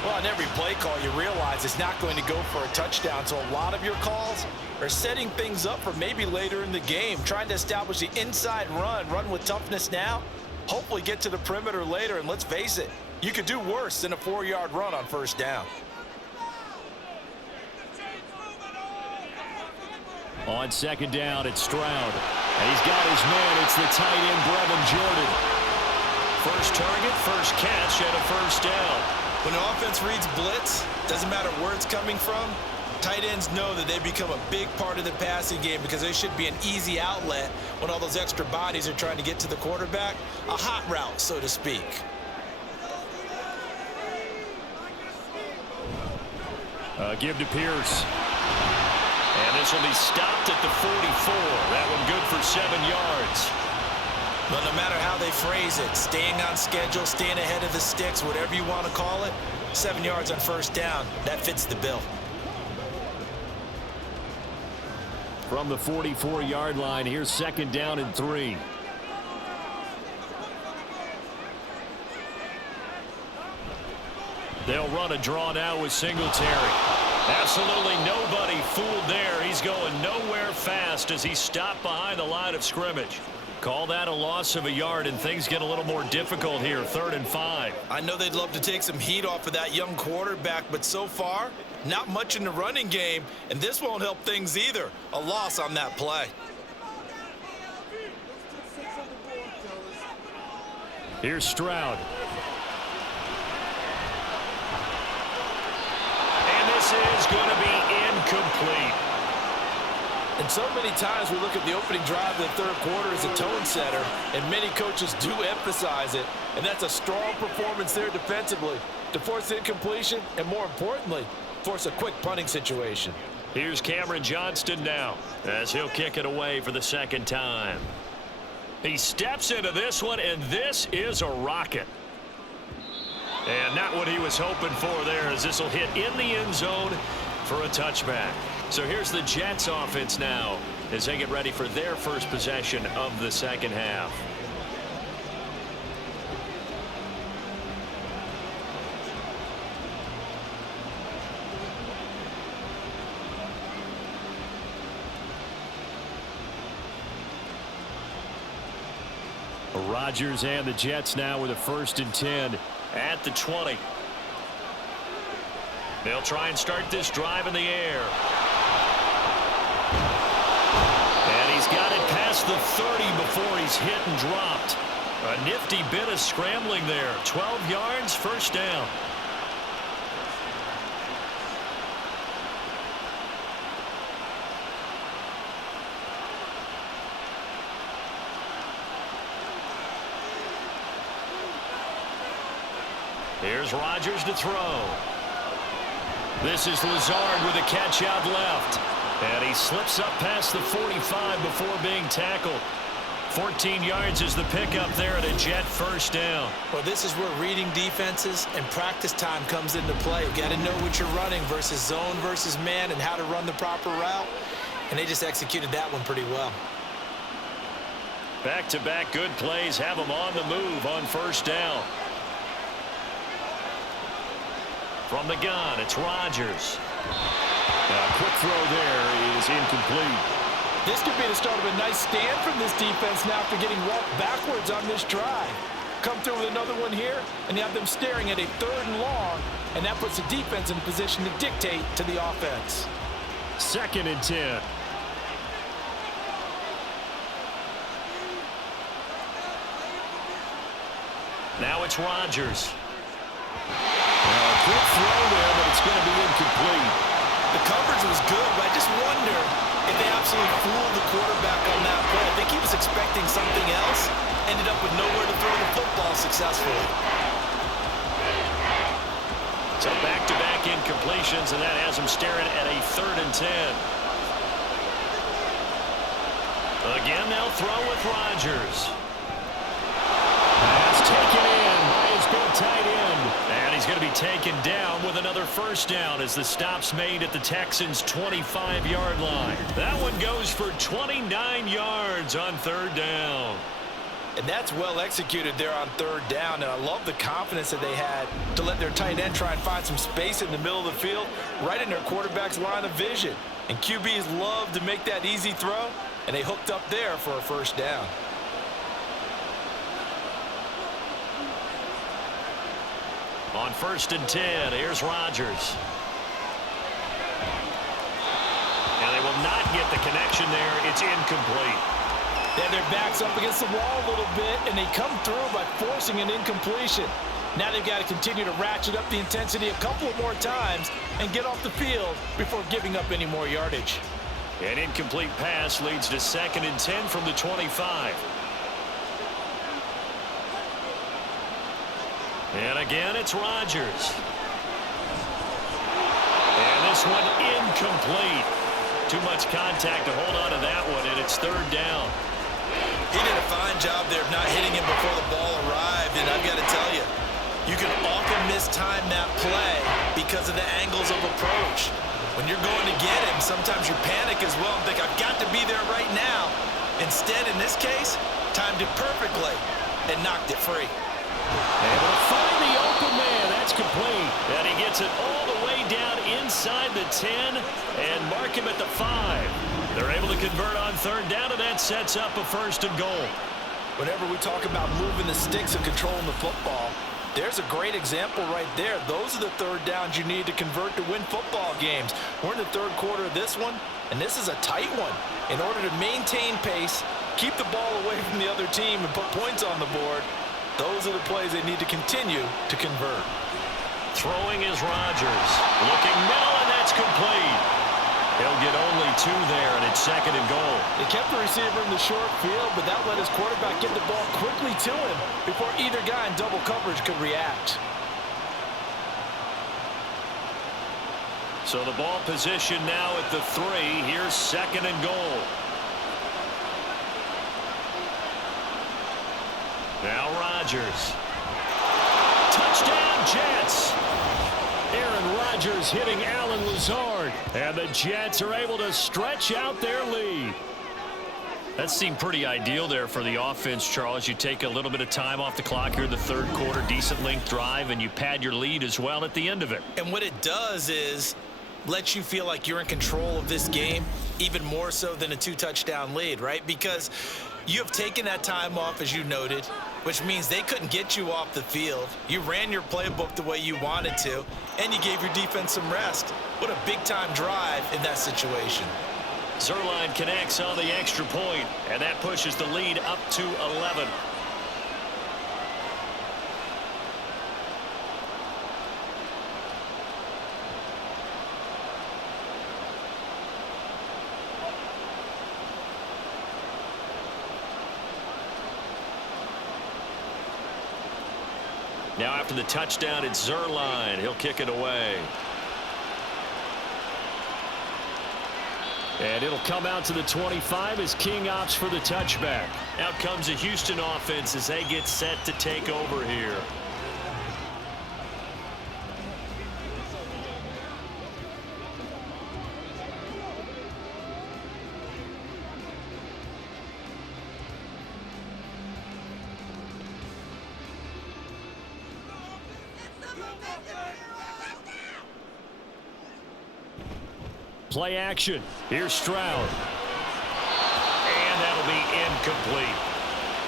Well, on every play call, you realize it's not going to go for a touchdown, so a lot of your calls are setting things up for maybe later in the game, trying to establish the inside run with toughness now, hopefully get to the perimeter later, and let's face it, you could do worse than a 4-yard run on first down. On second down, it's Stroud. And he's got his man. It's the tight end, Brevin Jordan. First target, first catch, and a first down. When the offense reads blitz, doesn't matter where it's coming from, tight ends know that they become a big part of the passing game because there should be an easy outlet when all those extra bodies are trying to get to the quarterback. A hot route, so to speak. Give to Pierce. And this will be stopped at the 44. That one good for 7 yards. But no matter how they phrase it, staying on schedule, staying ahead of the sticks, whatever you want to call it, 7 yards on first down, that fits the bill. From the 44-yard line, here's second down and 3. They'll run a draw now with Singletary. Absolutely nobody fooled there. He's going nowhere fast as he stopped behind the line of scrimmage. Call that a loss of a yard, and things get a little more difficult here, 3rd and 5. I know they'd love to take some heat off of that young quarterback, but so far, not much in the running game, and this won't help things either. A loss on that play. Here's Stroud. This is going to be incomplete. And so many times we look at the opening drive of the third quarter as a tone setter, and many coaches do emphasize it, and that's a strong performance there defensively to force incompletion and, more importantly, force a quick punting situation. Here's Cameron Johnston now as he'll kick it away for the second time. He steps into this one, and this is a rocket. And not what he was hoping for there, as this will hit in the end zone for a touchback. So here's the Jets offense now as they get ready for their first possession of the second half. Rodgers and the Jets now with a 1st and 10. At the 20. They'll try and start this drive in the air. And he's got it past the 30 before he's hit and dropped. A nifty bit of scrambling there. 12 yards, first down. Here's Rodgers to throw. This is Lazard with a catch out left. And he slips up past the 45 before being tackled. 14 yards is the pickup there at a Jet first down. Well, this is where reading defenses and practice time comes into play. You've got to know what you're running versus zone versus man and how to run the proper route. And they just executed that one pretty well. Back-to-back good plays have them on the move on first down. From the gun, it's Rodgers. A quick throw there is incomplete. This could be the start of a nice stand from this defense now after getting walked backwards on this drive. Come through with another one here, and you have them staring at a 3rd and long, and that puts the defense in a position to dictate to the offense. 2nd and 10. Now it's Rodgers. A quick throw there, but it's going to be incomplete. The coverage was good, but I just wonder if they absolutely fooled the quarterback on that play. I think he was expecting something else. Ended up with nowhere to throw the football, so successfully. So back-to-back incompletions, and that has him staring at a 3rd and 10. Again, they'll throw with Rodgers. That's taken in by his big tight end. And he's going to be taken down with another first down as the stop's made at the Texans' 25-yard line. That one goes for 29 yards on 3rd down. And that's well executed there on 3rd down. And I love the confidence that they had to let their tight end try and find some space in the middle of the field, right in their quarterback's line of vision. And QBs love to make that easy throw, and they hooked up there for a first down. On 1st and 10, here's Rodgers. And they will not get the connection there. It's incomplete. Then their back's up against the wall a little bit, and they come through by forcing an incompletion. Now they've got to continue to ratchet up the intensity a couple of more times and get off the field before giving up any more yardage. An incomplete pass leads to 2nd and 10 from the 25. And again, it's Rodgers. And this one incomplete. Too much contact to hold on to that one, and it's 3rd down. He did a fine job there of not hitting him before the ball arrived, and I've got to tell you, you can often mistime that play because of the angles of approach. When you're going to get him, sometimes you panic as well and think, I've got to be there right now. Instead, in this case, timed it perfectly and knocked it free. Able to find the open man. That's complete. And he gets it all the way down inside the 10 and mark him at the 5. They're able to convert on 3rd down, and that sets up a 1st and goal. Whenever we talk about moving the sticks and controlling the football, there's a great example right there. Those are the 3rd downs you need to convert to win football games. We're in the 3rd quarter of this one, and this is a tight one. In order to maintain pace, keep the ball away from the other team, and put points on the board, those are the plays they need to continue to convert. Throwing is Rodgers. Looking middle, and that's complete. He'll get only 2 there, and it's 2nd and goal. They kept the receiver in the short field, but that let his quarterback get the ball quickly to him before either guy in double coverage could react. So the ball position now at the 3. Here's 2nd and goal. Now Rodgers. Touchdown, Jets. Aaron Rodgers hitting Allen Lazard. And the Jets are able to stretch out their lead. That seemed pretty ideal there for the offense, Charles. You take a little bit of time off the clock here in the 3rd quarter, decent length drive, and you pad your lead as well at the end of it. And what it does is let you feel like you're in control of this game, even more so than a 2-touchdown lead, right? Because you have taken that time off, as you noted, which means they couldn't get you off the field. You ran your playbook the way you wanted to, and you gave your defense some rest. What a big-time drive in that situation. Zuerlein connects on the extra point, and that pushes the lead up to 11. Now after the touchdown, it's Zuerlein. He'll kick it away. And it'll come out to the 25 as King opts for the touchback. Out comes the Houston offense as they get set to take over here. Play action. Here's Stroud. And that'll be incomplete.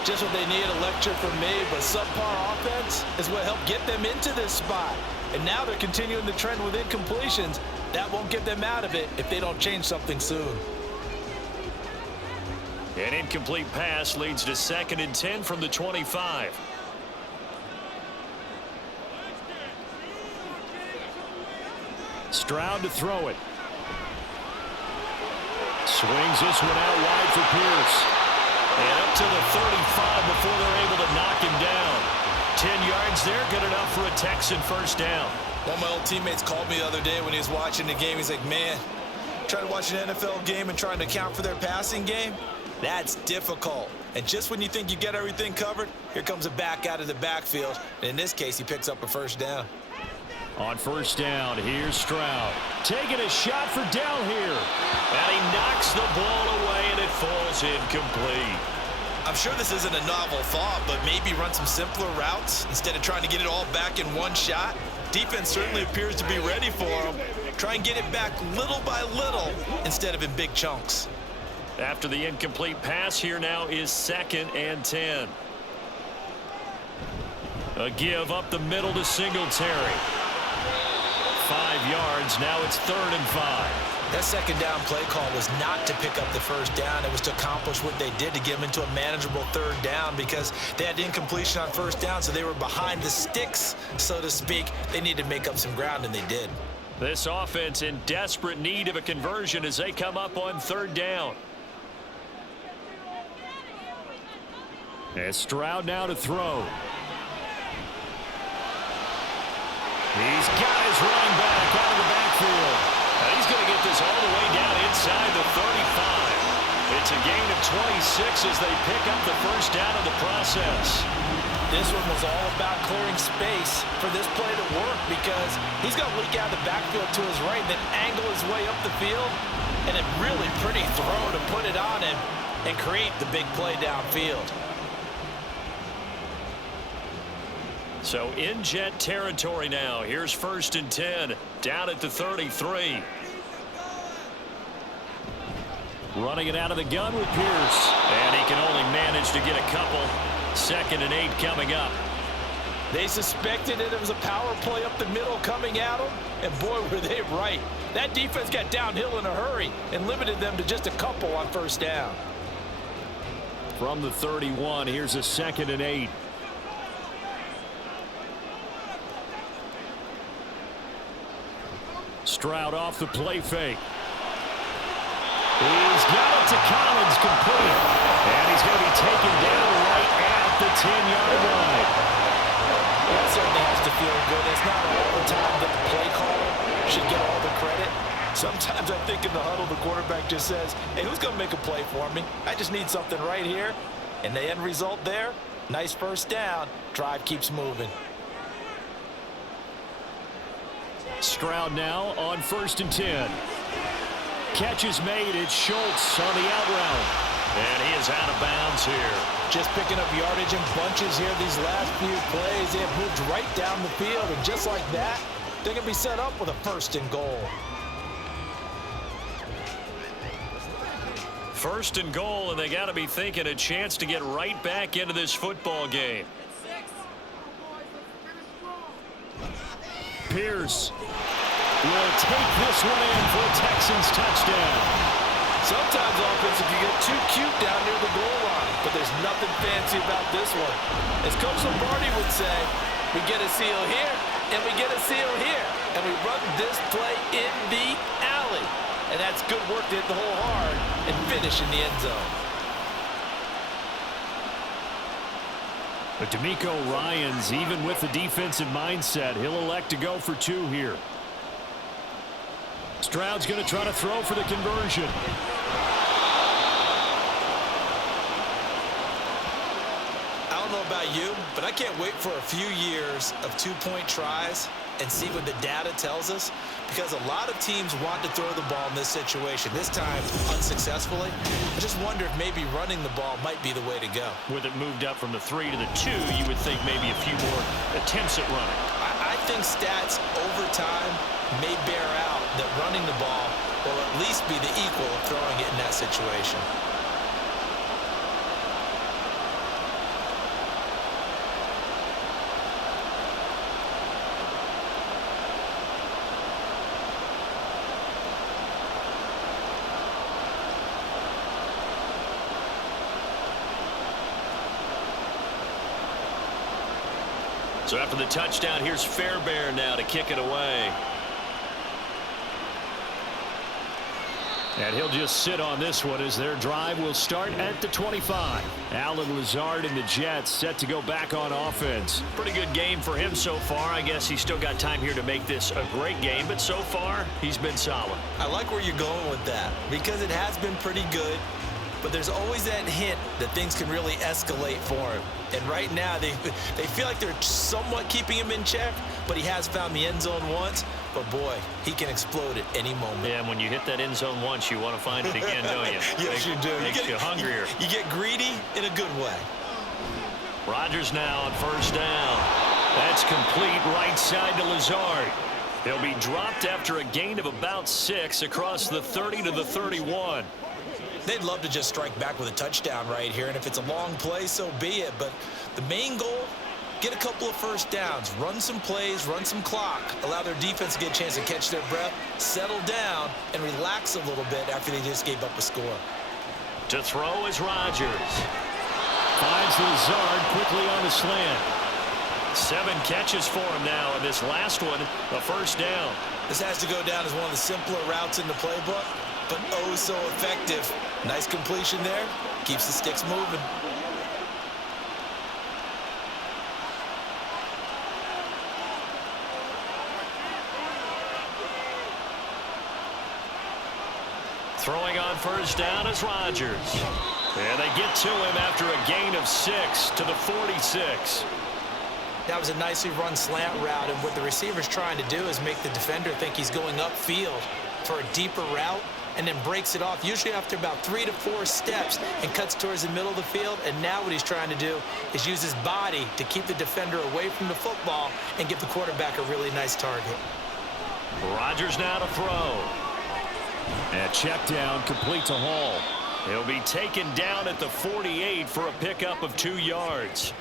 Just what they need, a lecture from me, but subpar offense is what helped get them into this spot. And now they're continuing the trend with incompletions. That won't get them out of it if they don't change something soon. An incomplete pass leads to 2nd and 10 from the 25. Stroud to throw it. Swings this one out wide for Pierce. And up to the 35 before they're able to knock him down. finds there. Good enough for a Texan first down. One of my old teammates called me the other day when he was watching the game. He's like, man, trying to watch an NFL game and trying to account for their passing game, that's difficult. And just when you think you get everything covered, here comes a back out of the backfield. And in this case, he picks up a first down. On first down, here's Stroud. Taking a shot for down here. And he knocks the ball away, and it falls incomplete. I'm sure this isn't a novel thought, but maybe run some simpler routes instead of trying to get it all back in one shot. Defense certainly appears to be ready for him. Try and get it back little by little instead of in big chunks. After the incomplete pass, here now is 2nd and 10. A give up the middle to Singletary. 5 yards. Now it's 3rd and 5. That second down play call was not to pick up the first down. It was to accomplish what they did, to get them into a manageable 3rd down, because they had incompletion on first down, so they were behind the sticks, so to speak. They needed to make up some ground, and they did. This offense in desperate need of a conversion as they come up on 3rd down. As Stroud now to throw. He's got his running back out of the backfield. He's going to get this all the way down inside the 35. It's a gain of 26 as they pick up the first down of the process. This one was all about clearing space for this play to work, because he's going to leak out of the backfield to his right, then angle his way up the field, and a really pretty throw to put it on him and create the big play downfield. So in Jet territory now. Here's 1st and 10 down at the 33. Running it out of the gun with Pierce. And he can only manage to get a couple. 2nd and 8 coming up. They suspected it was a power play up the middle coming at them, and boy, were they right. That defense got downhill in a hurry and limited them to just a couple on first down. From the 31, here's a 2nd and 8. Stroud off the play fake. He's got it to Collins, complete. And he's going to be taken down right at the 10-yard line. That certainly has to feel good. It's not all the time that the play caller should get all the credit. Sometimes I think in the huddle, the quarterback just says, hey, who's going to make a play for me? I just need something right here. And the end result there, nice first down. Drive keeps moving. Stroud now on 1st and 10. Catch is made. It's Schultz on the out route. And he is out of bounds here. Just picking up yardage in bunches here these last few plays. They have moved right down the field, and just like that, they're going to be set up with a 1st and goal. 1st and goal, and they got to be thinking a chance to get right back into this football game. Pierce will take this one in for a Texans touchdown. Sometimes offenses can get too cute down near the goal line, but there's nothing fancy about this one. As Coach Lombardi would say, we get a seal here, and we get a seal here, and we run this play in the alley. And that's good work to hit the hole hard and finish in the end zone. But D'Amico Ryans, even with the defensive mindset, he'll elect to go for 2 here. Stroud's going to try to throw for the conversion. I don't know about you, but I can't wait for a few years of 2-point tries and see what the data tells us, because a lot of teams want to throw the ball in this situation, this time unsuccessfully. I just wonder if maybe running the ball might be the way to go. With it moved up from the 3 to the 2, you would think maybe a few more attempts at running. I think stats over time may bear out that running the ball will at least be the equal of throwing it in that situation. So after the touchdown, here's Fairbairn now to kick it away. And he'll just sit on this one as their drive will start at the 25. Allen Lazard and the Jets set to go back on offense. Pretty good game for him so far. I guess he's still got time here to make this a great game, but so far he's been solid. I like where you're going with that because it has been pretty good, but there's always that hint that things can really escalate for him. And right now they feel like they're somewhat keeping him in check, but he has found the end zone once. But boy, he can explode at any moment. Yeah, and when you hit that end zone once, you want to find it again, don't you? Yes, you do. Makes you hungrier. You get greedy in a good way. Rodgers now on first down. That's complete right side to Lazard. He'll be dropped after a gain of about 6 across the 30 to the 31. They'd love to just strike back with a touchdown right here, and if it's a long play, so be it. But the main goal, get a couple of first downs, run some plays, run some clock, allow their defense to get a chance to catch their breath, settle down, and relax a little bit after they just gave up a score. To throw is Rodgers. Finds Lazard quickly on the slant. 7 catches for him now, and this last one, a first down. This has to go down as one of the simpler routes in the playbook, but oh so effective. Nice completion there. Keeps the sticks moving. Throwing on first down is Rodgers. And they get to him after a gain of 6 to the 46. That was a nicely run slant route, and what the receiver's trying to do is make the defender think he's going upfield for a deeper route, and then breaks it off, usually after about 3 to 4 steps, and cuts towards the middle of the field. And now what he's trying to do is use his body to keep the defender away from the football and give the quarterback a really nice target. Rodgers now to throw. And check down, complete to Hall. He'll be taken down at the 48 for a pickup of 2 yards.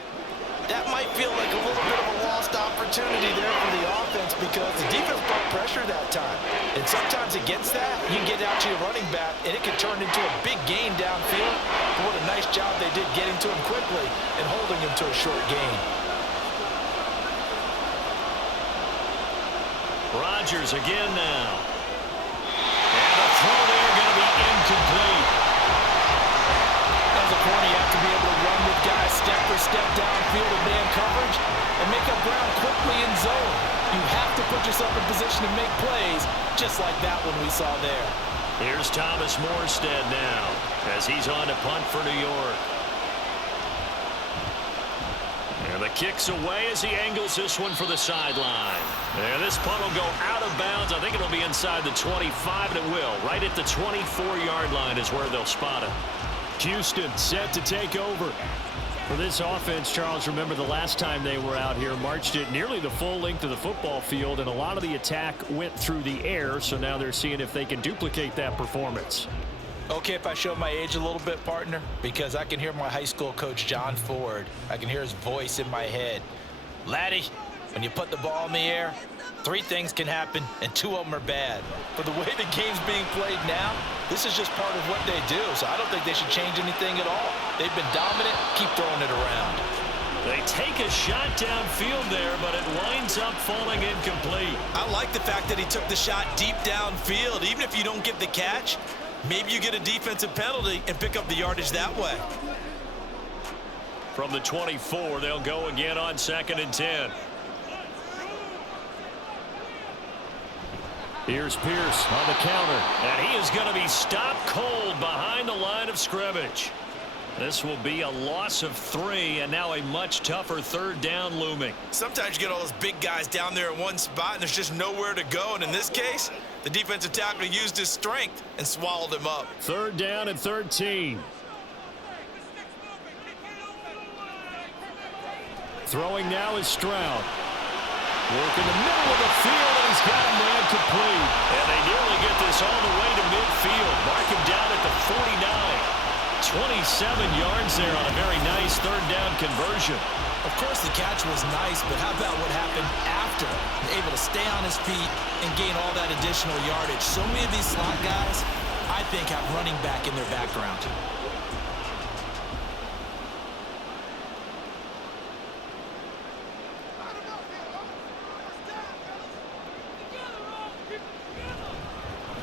That might feel like a little bit of a lost opportunity there for the offense because the defense brought pressure that time. And sometimes against that, you can get out to your running back, and it can turn into a big gain downfield. But what a nice job they did getting to him quickly and holding him to a short gain. Rodgers again now. And the throw there going to be incomplete. As a corner, you have to be able to run with guys step for step downfield with man coverage and make up ground quickly in zone. You have to put yourself in position to make plays, just like that one we saw there. Here's Thomas Morstead now as he's on to punt for New York. And the kick's away as he angles this one for the sideline. And this punt will go out of bounds. I think it'll be inside the 25, and it will. Right at the 24-yard line is where they'll spot it. Houston set to take over. For this offense, Charles, remember the last time they were out here, marched it nearly the full length of the football field, and a lot of the attack went through the air, so now they're seeing if they can duplicate that performance. Okay, if I show my age a little bit, partner, because I can hear my high school coach, John Ford. I can hear his voice in my head. Laddie, when you put the ball in the air, 3 things can happen, and 2 of them are bad. For the way the game's being played now, this is just part of what they do, so I don't think they should change anything at all. They've been dominant. Keep throwing it around. They take a shot downfield there, but it winds up falling incomplete. I like the fact that he took the shot deep downfield. Even if you don't get the catch, maybe you get a defensive penalty and pick up the yardage that way. From the 24, they'll go again on 2nd and 10. Here's Pierce on the counter. And he is going to be stopped cold behind the line of scrimmage. This will be a loss of 3, and now a much tougher 3rd down looming. Sometimes you get all those big guys down there in one spot, and there's just nowhere to go. And in this case, the defensive tackle used his strength and swallowed him up. 3rd down and 13. Throwing now is Stroud. Work in the middle of the field, and he's got a man complete. And they nearly get this all the way to midfield. Mark him down at the 49. 27 yards there on a very nice 3rd down conversion. Of course, the catch was nice, but how about what happened after? Able to stay on his feet and gain all that additional yardage. So many of these slot guys, I think, have running back in their background.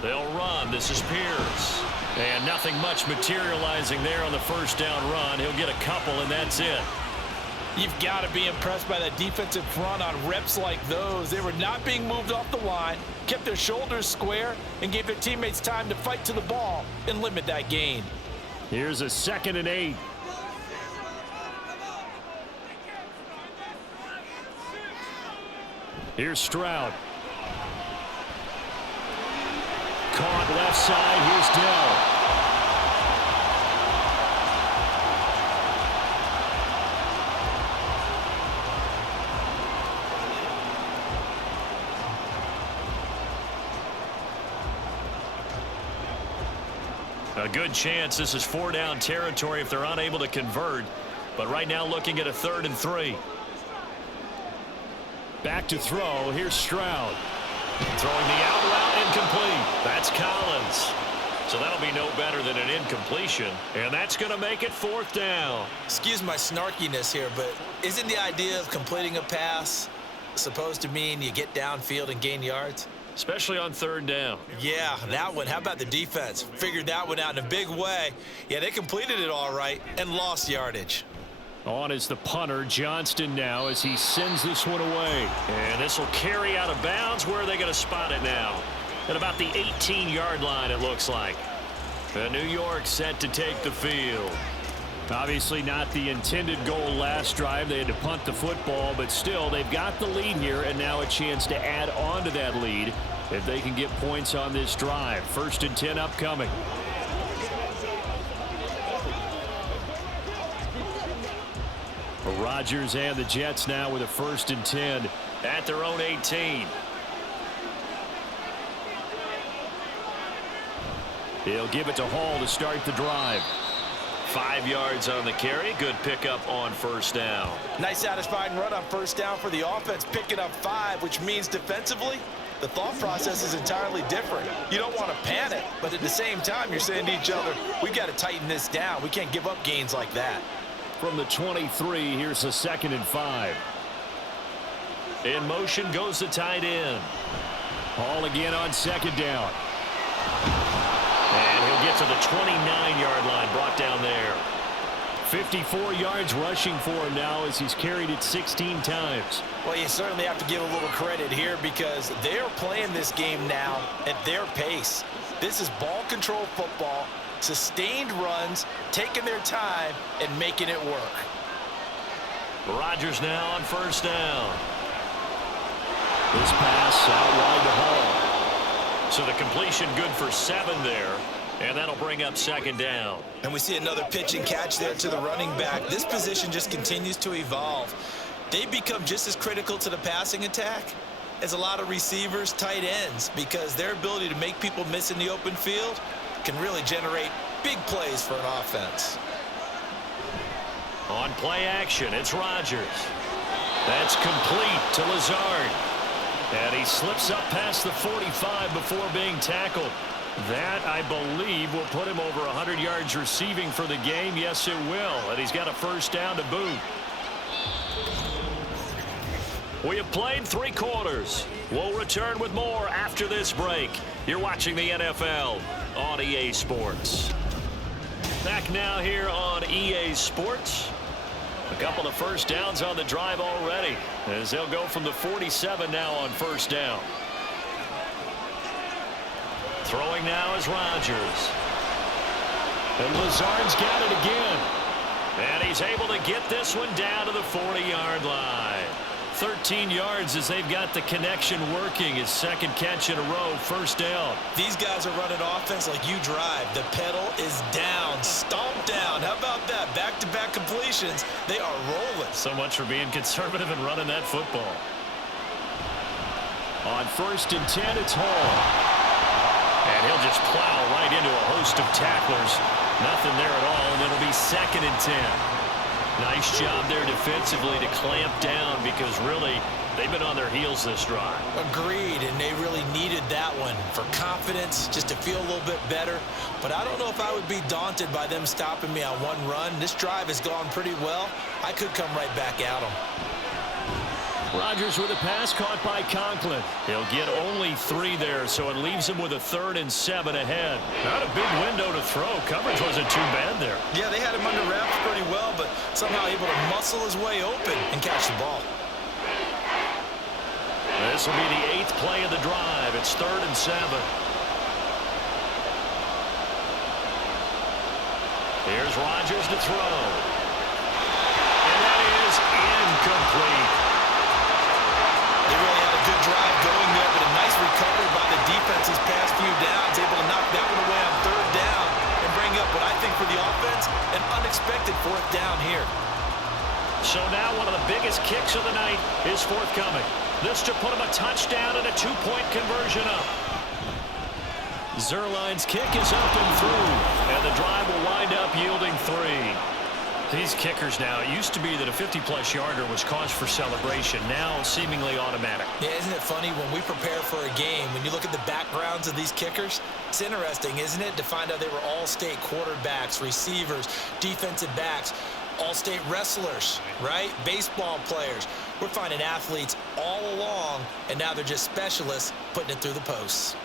They'll run. This is Pierce. And nothing much materializing there on the first down run. He'll get a couple, and that's it. You've got to be impressed by that defensive front on reps like those. They were not being moved off the line, kept their shoulders square, and gave their teammates time to fight to the ball and limit that gain. Here's a 2nd and 8. Here's Stroud. Caught left side. Here's Dell. A good chance this is 4-down territory if they're unable to convert. But right now looking at a 3rd and 3. Back to throw. Here's Stroud. Throwing the out route incomplete. That's Collins. So that'll be no better than an incompletion. And that's going to make it 4th down. Excuse my snarkiness here, but isn't the idea of completing a pass supposed to mean you get downfield and gain yards? Especially on 3rd down. Yeah, that one. How about the defense? Figured that one out in a big way. Yeah, they completed it all right and lost yardage. On is the punter, Johnston, now as he sends this one away. And this will carry out of bounds. Where are they going to spot it now? At about the 18-yard line, it looks like. The New York set to take the field. Obviously not the intended goal last drive. They had to punt the football, but still, they've got the lead here, and now a chance to add on to that lead if they can get points on this drive. 1st and 10 upcoming. Rodgers and the Jets now with a 1st and 10 at their own 18. He'll give it to Hall to start the drive. 5 yards on the carry. Good pickup on 1st down. Nice satisfying run on 1st down for the offense, picking up 5, which means defensively, the thought process is entirely different. You don't want to panic, but at the same time, you're saying to each other, we've got to tighten this down. We can't give up gains like that. From the 23, here's a 2nd and 5. In motion goes the tight end. Hall again on 2nd down. And he'll get to the 29-yard line, brought down there. 54 yards rushing for him now as he's carried it 16 times. Well, you certainly have to give a little credit here because they're playing this game now at their pace. This is ball control football, sustained runs, taking their time, and making it work. Rodgers now on 1st down. This pass out wide to Hall. So the completion good for 7 there. And that'll bring up 2nd down. And we see another pitch and catch there to the running back. This position just continues to evolve. They become just as critical to the passing attack as a lot of receivers, tight ends, because their ability to make people miss in the open field can really generate big plays for an offense. On play action, it's Rodgers. That's complete to Lazard. And he slips up past the 45 before being tackled. That, I believe, will put him over 100 yards receiving for the game. Yes, it will. And he's got a 1st down to boot. We have played 3 quarters. We'll return with more after this break. You're watching the NFL on EA Sports. Back now here on EA Sports. A couple of 1st downs on the drive already, as they'll go from the 47 now on 1st down. Throwing now is Rodgers. And Lazard's got it again. And he's able to get this one down to the 40-yard line. 13 yards as they've got the connection working. His 2nd catch in a row, 1st down. These guys are running offense like you drive. The pedal is down, stomped down. How about that? Back-to-back completions. They are rolling. So much for being conservative and running that football. On 1st and 10, it's Hall. And he'll just plow right into a host of tacklers. Nothing there at all, and it'll be 2nd and 10. Nice job there defensively to clamp down because really they've been on their heels this drive. Agreed, and they really needed that one for confidence, just to feel a little bit better. But I don't know if I would be daunted by them stopping me on one run. This drive has gone pretty well. I could come right back at them. Rodgers with a pass caught by Conklin. He'll get only 3 there, so it leaves him with a 3rd and 7 ahead. Not a big window to throw. Coverage wasn't too bad there. Yeah, they had him under wraps pretty well, but somehow able to muscle his way open and catch the ball. This will be the 8th play of the drive. It's 3rd and 7. Here's Rodgers to throw. And that is incomplete. They really had a good drive going there, but a nice recovery by the defense these past few downs, able to knock that one away on 3rd down and bring up what I think for the offense, an unexpected 4th down here. So now one of the biggest kicks of the night is forthcoming. This to put him a touchdown and a 2-point conversion up. Zerline's kick is up and through, and the drive will wind up yielding 3. These kickers now, it used to be that a 50-plus yarder was cause for celebration. Now seemingly automatic. Yeah, isn't it funny when we prepare for a game, when you look at the backgrounds of these kickers, it's interesting, isn't it, to find out they were all-state quarterbacks, receivers, defensive backs, all-state wrestlers, right? Baseball players. We're finding athletes all along, and now they're just specialists putting it through the posts.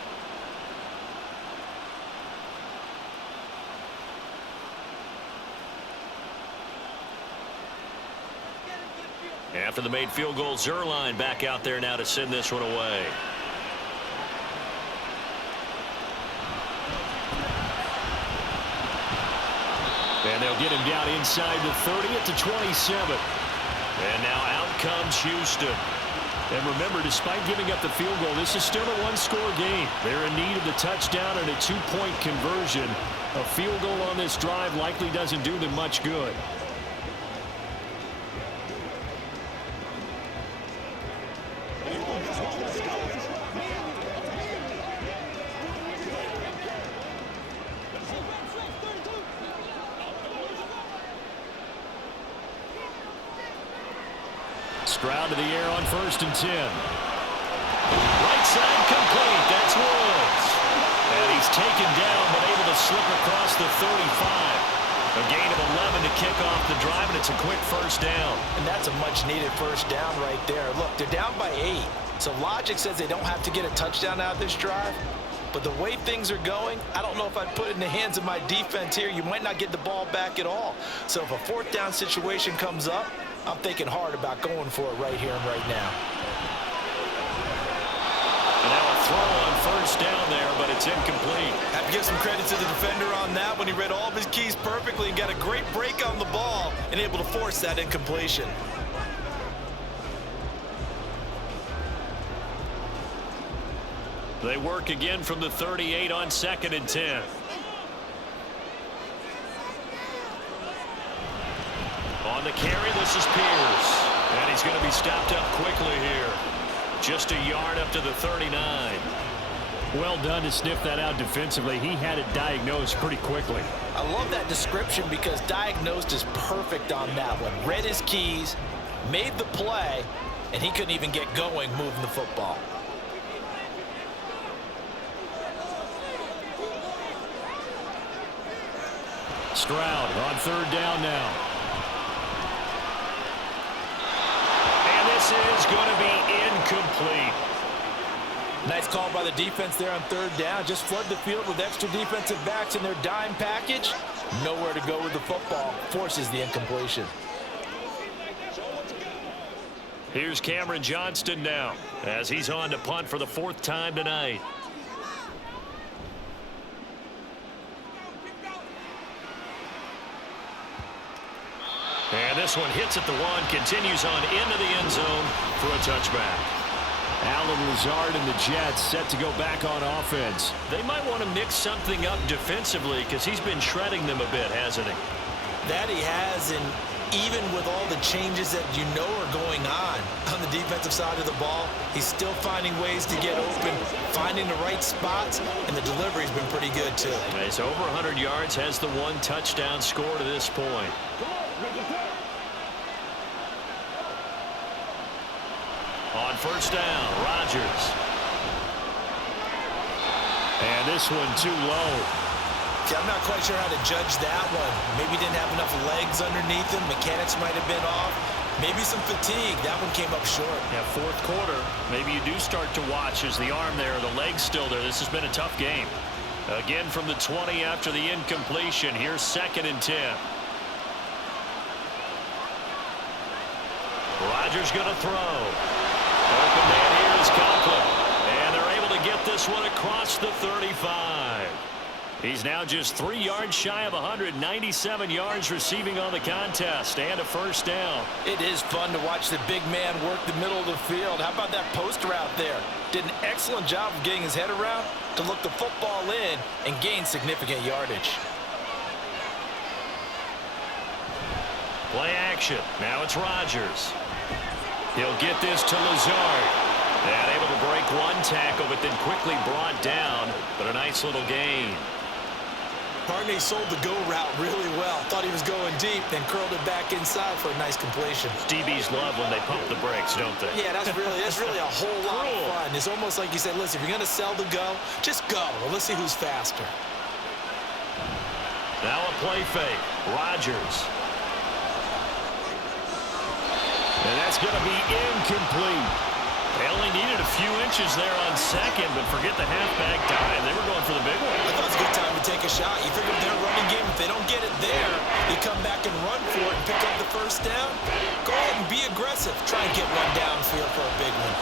After the made field goal, Zerline back out there now to send this one away. And they'll get him down inside the 30 at the 27. And now out comes Houston. And remember, despite giving up the field goal, this is still a 1-score game. They're in need of the touchdown and a 2-point conversion. A field goal on this drive likely doesn't do them much good. Stroud to the air on 1st and 10. Right side complete. That's Woods. And he's taken down but able to slip across the 35. A gain of 11 to kick off the drive, and it's a quick 1st down. And that's a much-needed 1st down right there. Look, they're down by 8. So logic says they don't have to get a touchdown out of this drive. But the way things are going, I don't know if I'd put it in the hands of my defense here. You might not get the ball back at all. So if a 4th down situation comes up, I'm thinking hard about going for it right here and right now. And now a throw on 1st down there, but it's incomplete. Have to give some credit to the defender on that when he read all of his keys perfectly and got a great break on the ball and able to force that incompletion. They work again from the 38 on 2nd and 10. On the carry, this is Pierce. And he's going to be stopped up quickly here. Just a yard up to the 39. Well done to sniff that out defensively. He had it diagnosed pretty quickly. I love that description because diagnosed is perfect on that one. Read his keys, made the play, and he couldn't even get going moving the football. Stroud on 3rd down now. This is going to be incomplete. Nice call by the defense there on 3rd down. Just flood the field with extra defensive backs in their dime package. Nowhere to go with the football. Forces the incompletion. Here's Cameron Johnston now as he's on to punt for the 4th time tonight. And this one hits at the 1, continues on into the end zone for a touchback. Alan Lazard and the Jets set to go back on offense. They might want to mix something up defensively because he's been shredding them a bit, hasn't he? That he has, and even with all the changes that you know are going on the defensive side of the ball, he's still finding ways to get open, finding the right spots, and the delivery's been pretty good too. He's over 100 yards, has the 1 touchdown score to this point. On 1st down, Rodgers. And this one too low. See, I'm not quite sure how to judge that one. Maybe didn't have enough legs underneath him. Mechanics might have been off. Maybe some fatigue. That one came up short. Yeah, fourth quarter. Maybe you do start to watch as the arm there, the leg's still there. This has been a tough game. Again from the 20 after the incompletion. Here's 2nd and 10. Rodgers going to throw. Open man here is Conklin. And they're able to get this one across the 35. He's now just 3 yards shy of 197 yards receiving on the contest and a first down. It is fun to watch the big man work the middle of the field. How about that post route there? Did an excellent job of getting his head around to look the football in and gain significant yardage. Play action. Now it's Rodgers. He'll get this to Lazard. And able to break one tackle, but then quickly brought down. But a nice little gain. Partney sold the go route really well. Thought he was going deep, then curled it back inside for a nice completion. DBs love when they pump the brakes, don't they? Yeah, that's really a whole lot of fun. It's almost like you said, listen, if you're going to sell the go, just go. Well, let's see who's faster. Now a play fake. Rodgers. And that's going to be incomplete. They only needed a few inches there on 2nd, but forget the halfback dive. They were going for the big one. I thought it was a good time to take a shot. You figure their running game, if they don't get it there, you come back and run for it and pick up the first down. Go ahead and be aggressive. Try and get one downfield for a big one.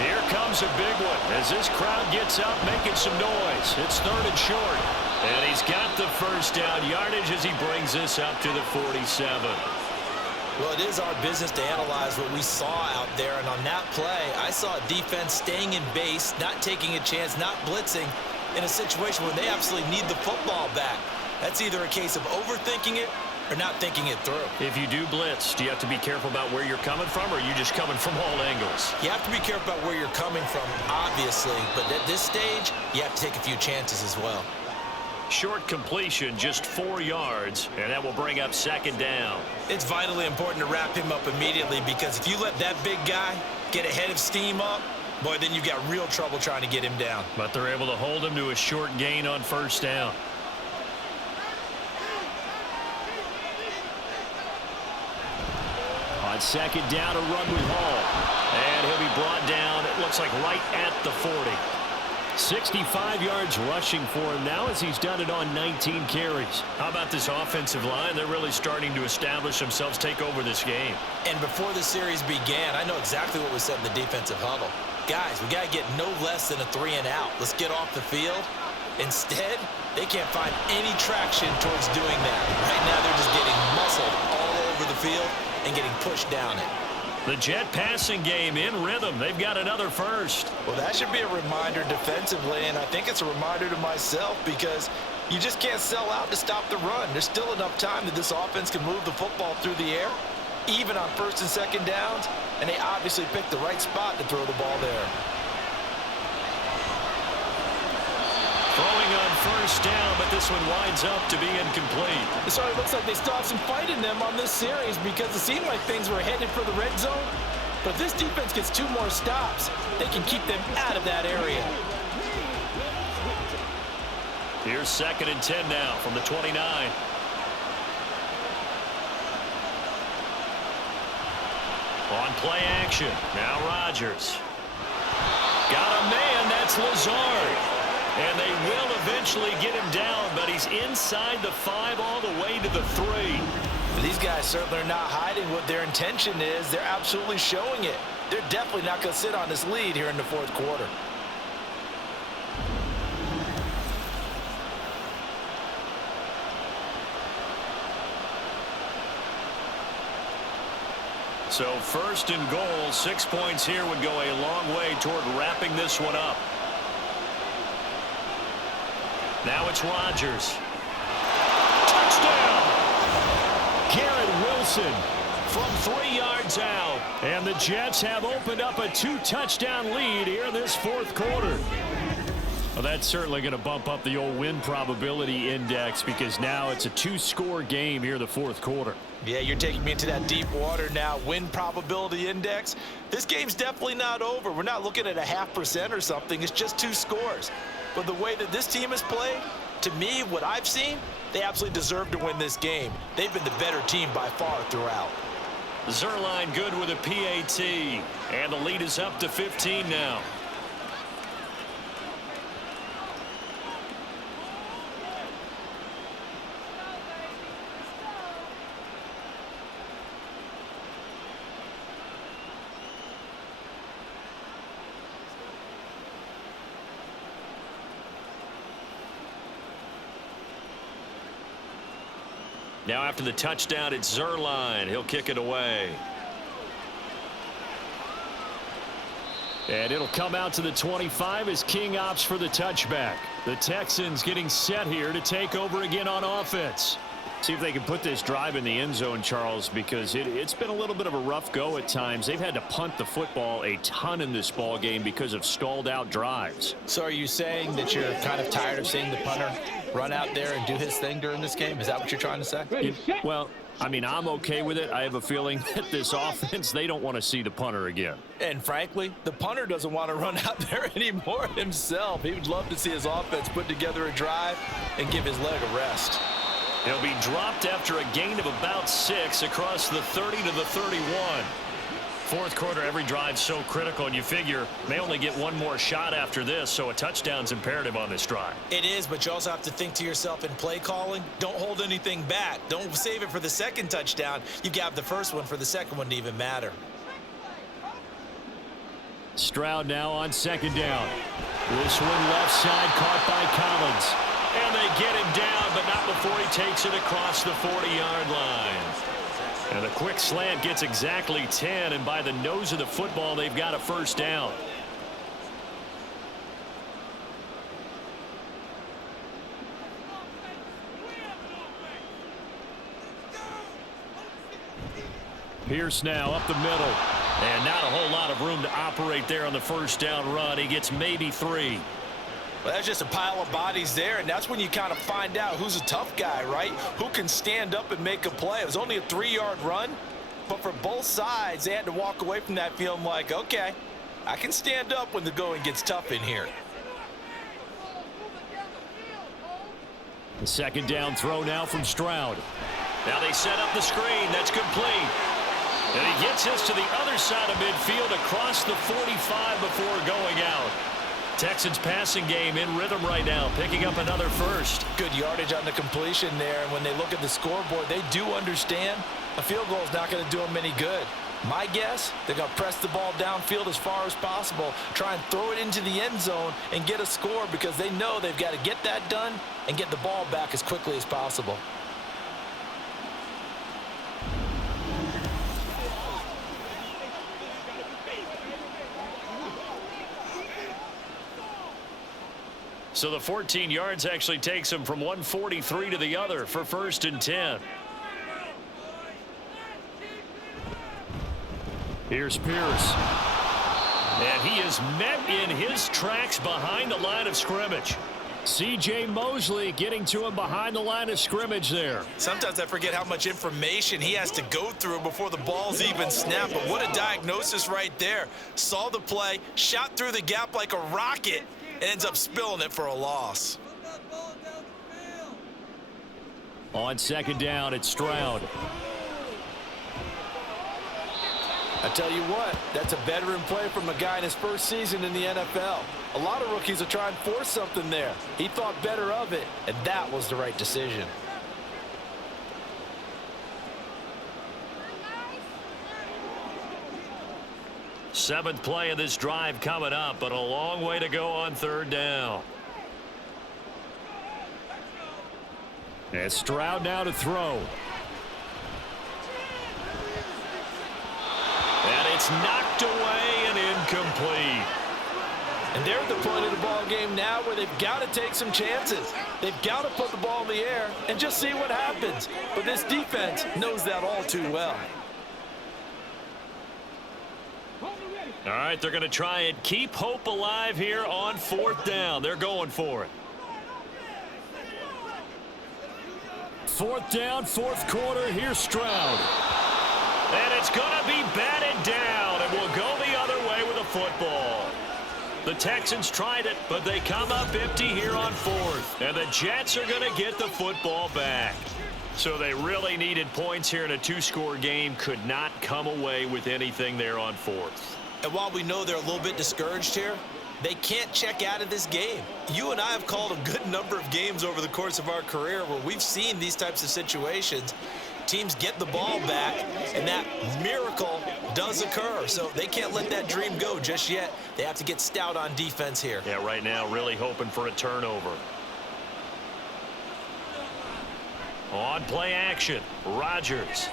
Here comes a big one as this crowd gets up making some noise. It's 3rd and short. And he's got the first down yardage as he brings this up to the 47. Well, it is our business to analyze what we saw out there, and on that play, I saw a defense staying in base, not taking a chance, not blitzing in a situation where they absolutely need the football back. That's either a case of overthinking it or not thinking it through. If you do blitz, do you have to be careful about where you're coming from, or are you just coming from all angles? You have to be careful about where you're coming from, obviously, but at this stage, you have to take a few chances as well. Short completion, just 4 yards, and that will bring up 2nd down. It's vitally important to wrap him up immediately, because if you let that big guy get ahead of steam up, boy, then you've got real trouble trying to get him down. But they're able to hold him to a short gain on first down. On 2nd down, a run with Hall. And he'll be brought down, it looks like right at the 40. 65 yards rushing for him now as he's done it on 19 carries. How about this offensive line? They're really starting to establish themselves, take over this game. And before the series began, I know exactly what was said in the defensive huddle. Guys, we got to get no less than a 3 and out. Let's get off the field. Instead, they can't find any traction towards doing that. Right now, they're just getting muscled all over the field and getting pushed down it. The Jet passing game in rhythm. They've got another first. Well, that should be a reminder defensively, and I think it's a reminder to myself, because you just can't sell out to stop the run. There's still enough time that this offense can move the football through the air, even on 1st and 2nd downs, and they obviously picked the right spot to throw the ball there. Throwing on first down, but this one winds up to be incomplete. It sort of looks like they still have some fight in them on this series, because it seemed like things were headed for the red zone. But if this defense gets 2 more stops, they can keep them out of that area. Here's 2nd and 10 now from the 29. On play action, now Rodgers. Got a man, that's Lazard. And they will eventually get him down, but he's inside the 5 all the way to the 3. These guys certainly are not hiding what their intention is. They're absolutely showing it. They're definitely not going to sit on this lead here in the 4th quarter. So 1st and goal, 6 points here would go a long way toward wrapping this one up. Now it's Rodgers. Touchdown! Garrett Wilson from 3 yards out. And the Jets have opened up a 2-touchdown lead here in this 4th quarter. Well, that's certainly going to bump up the old win probability index, because now it's a 2-score game here in the 4th quarter. Yeah, you're taking me into that deep water now. Win probability index. This game's definitely not over. We're not looking at a 0.5% or something. It's just 2 scores. But the way that this team has played, to me, what I've seen, they absolutely deserve to win this game. They've been the better team by far throughout. Zerline good with a PAT. And the lead is up to 15 now. Now after the touchdown, it's Zerline. He'll kick it away. And it'll come out to the 25 as King opts for the touchback. The Texans getting set here to take over again on offense. See if they can put this drive in the end zone, Charles, because it's been a little bit of a rough go at times. They've had to punt the football a ton in this ball game because of stalled out drives. So are you saying that you're kind of tired of seeing the punter run out there and do his thing during this game? Is that what you're trying to say? Well, I mean, I'm okay with it. I have a feeling that this offense, they don't want to see the punter again. And frankly, the punter doesn't want to run out there anymore himself. He would love to see his offense put together a drive and give his leg a rest. He'll be dropped after a gain of about 6 across the 30 to the 31. Fourth quarter, every drive so critical, and you figure may only get one more shot after this, so a touchdown's imperative on this drive. It is, but you also have to think to yourself in play calling, don't hold anything back. Don't save it for the second touchdown. You got the first one for the second one to even matter. Stroud now on second down. This one left side caught by Collins. And they get him down, but not before he takes it across the 40-yard line. And a quick slant gets exactly 10, and by the nose of the football, they've got a first down. Pierce now up the middle. And not a whole lot of room to operate there on the first down run. He gets maybe 3. Well, that's just a pile of bodies there, and that's when you kind of find out who's a tough guy, right? Who can stand up and make a play. It was only a 3-yard run, but for both sides, they had to walk away from that feeling like, okay, I can stand up when the going gets tough in here. The second down throw now from Stroud. Now they set up the screen. That's complete. And he gets this to the other side of midfield across the 45 before going out. Texans passing game in rhythm right now, picking up another first. Good yardage on the completion there, and when they look at the scoreboard, they do understand a field goal is not going to do them any good. My guess, they're going to press the ball downfield as far as possible, try and throw it into the end zone and get a score because they know they've got to get that done and get the ball back as quickly as possible. So the 14 yards actually takes him from 143 to the other for 1st and 10. Here's Pierce. And he is met in his tracks behind the line of scrimmage. C.J. Mosley getting to him behind the line of scrimmage there. Sometimes I forget how much information he has to go through before the ball's even snapped. But what a diagnosis right there. Saw the play, shot through the gap like a rocket, and ends up spilling it for a loss. On second down, it's Stroud. I tell you what, that's a veteran play from a guy in his first season in the NFL. A lot of rookies are trying to force something there. He thought better of it, and that was the right decision. Seventh play of this drive coming up, but a long way to go on third down. And Stroud now to throw. And it's knocked away and incomplete. And they're at the point of the ball game now where they've got to take some chances. They've got to put the ball in the air and just see what happens. But this defense knows that all too well. All right, they're going to try and keep hope alive here on fourth down. They're going for it. Fourth down, fourth quarter. Here's Stroud. And it's going to be batted down, and we'll go the other way with a football. The Texans tried it, but they come up empty here on fourth. And the Jets are going to get the football back. So they really needed points here in a two-score game. Could not come away with anything there on fourth. And while we know they're a little bit discouraged here, they can't check out of this game. You and I have called a good number of games over the course of our career where we've seen these types of situations. Teams get the ball back, and that miracle does occur. So they can't let that dream go just yet. They have to get stout on defense here. Yeah, right now really hoping for a turnover. On play action, Rodgers.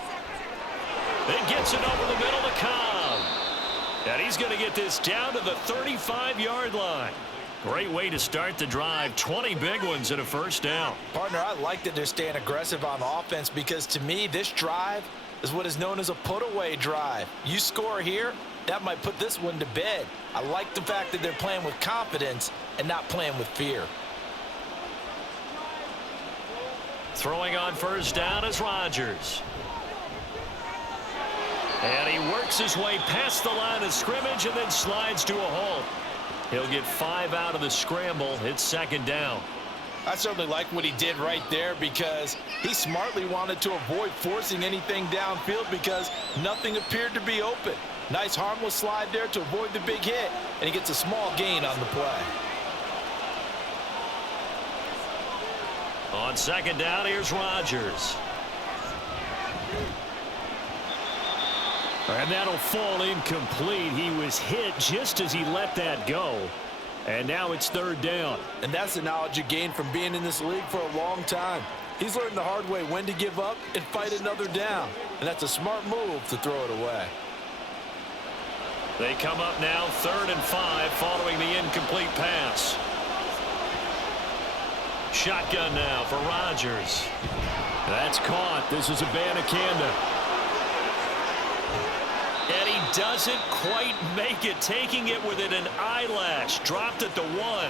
Then gets it over the middle to Cobb. And he's going to get this down to the 35-yard line. Great way to start the drive. 20 big ones and a first down. Partner, I like that they're staying aggressive on offense because to me, this drive is what is known as a put-away drive. You score here, that might put this one to bed. I like the fact that they're playing with confidence and not playing with fear. Throwing on first down is Rodgers. And he works his way past the line of scrimmage and then slides to a halt. He'll get 5 out of the scramble. It's second down. I certainly like what he did right there because he smartly wanted to avoid forcing anything downfield because nothing appeared to be open. Nice harmless slide there to avoid the big hit, and he gets a small gain on the play. On second down, here's Rodgers. And that'll fall incomplete. He was hit just as he let that go. And now it's third down. And that's the knowledge you gain from being in this league for a long time. He's learned the hard way when to give up and fight another down. And that's a smart move to throw it away. They come up now 3rd and 5 following the incomplete pass. Shotgun now for Rodgers. That's caught. This is Abanikanda. And he doesn't quite make it, taking it within an eyelash. Dropped at the 1.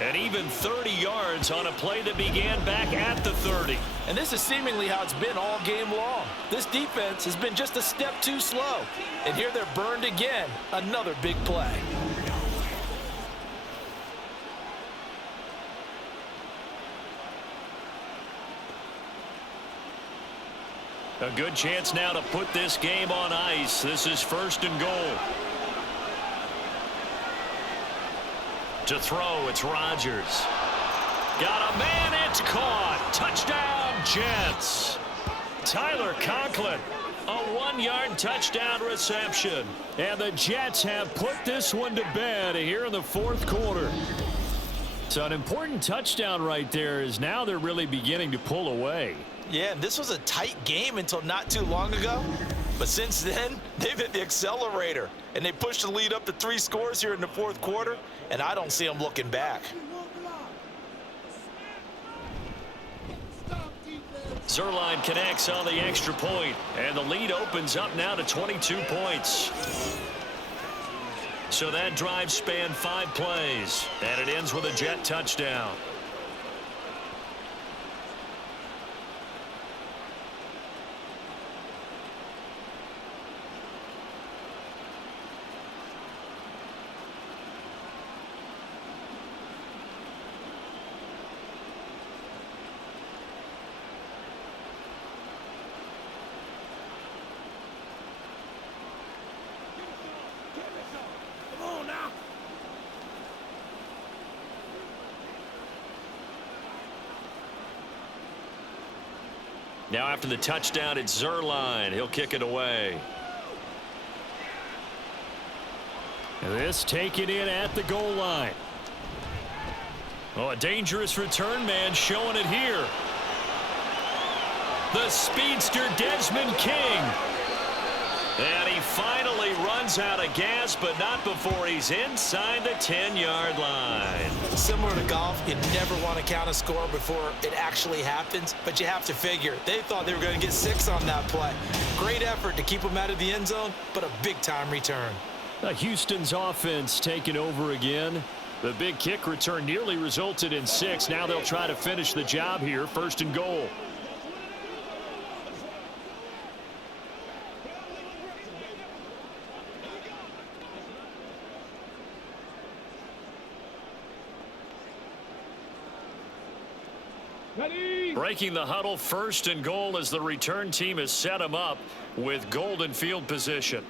And even 30 yards on a play that began back at the 30. And this is seemingly how it's been all game long. This defense has been just a step too slow. And here they're burned again. Another big play. A good chance now to put this game on ice. This is 1st and goal. To throw, it's Rodgers. Got a man, it's caught. Touchdown, Jets. Tyler Conklin, a 1-yard touchdown reception. And the Jets have put this one to bed here in the 4th quarter. So an important touchdown right there is now they're really beginning to pull away. Yeah, and this was a tight game until not too long ago. But since then, they've hit the accelerator. And they pushed the lead up to 3 scores here in the 4th quarter. And I don't see them looking back. Zerline connects on the extra point. And the lead opens up now to 22 points. So that drive spanned 5 plays. And it ends with a Jet touchdown. Now after the touchdown, it's Zerline. He'll kick it away. This taken in at the goal line. Oh, a dangerous return man showing it here. The speedster Desmond King. And he finally runs out of gas, but not before he's inside the 10-yard line. Similar to golf, you never want to count a score before it actually happens, but you have to figure they thought they were going to get 6 on that play. Great effort to keep them out of the end zone, but a big-time return. Houston's offense taking over again. The big kick return nearly resulted in 6. Now they'll try to finish the job here, 1st and goal. Breaking the huddle, 1st and goal as the return team has set him up with golden field position.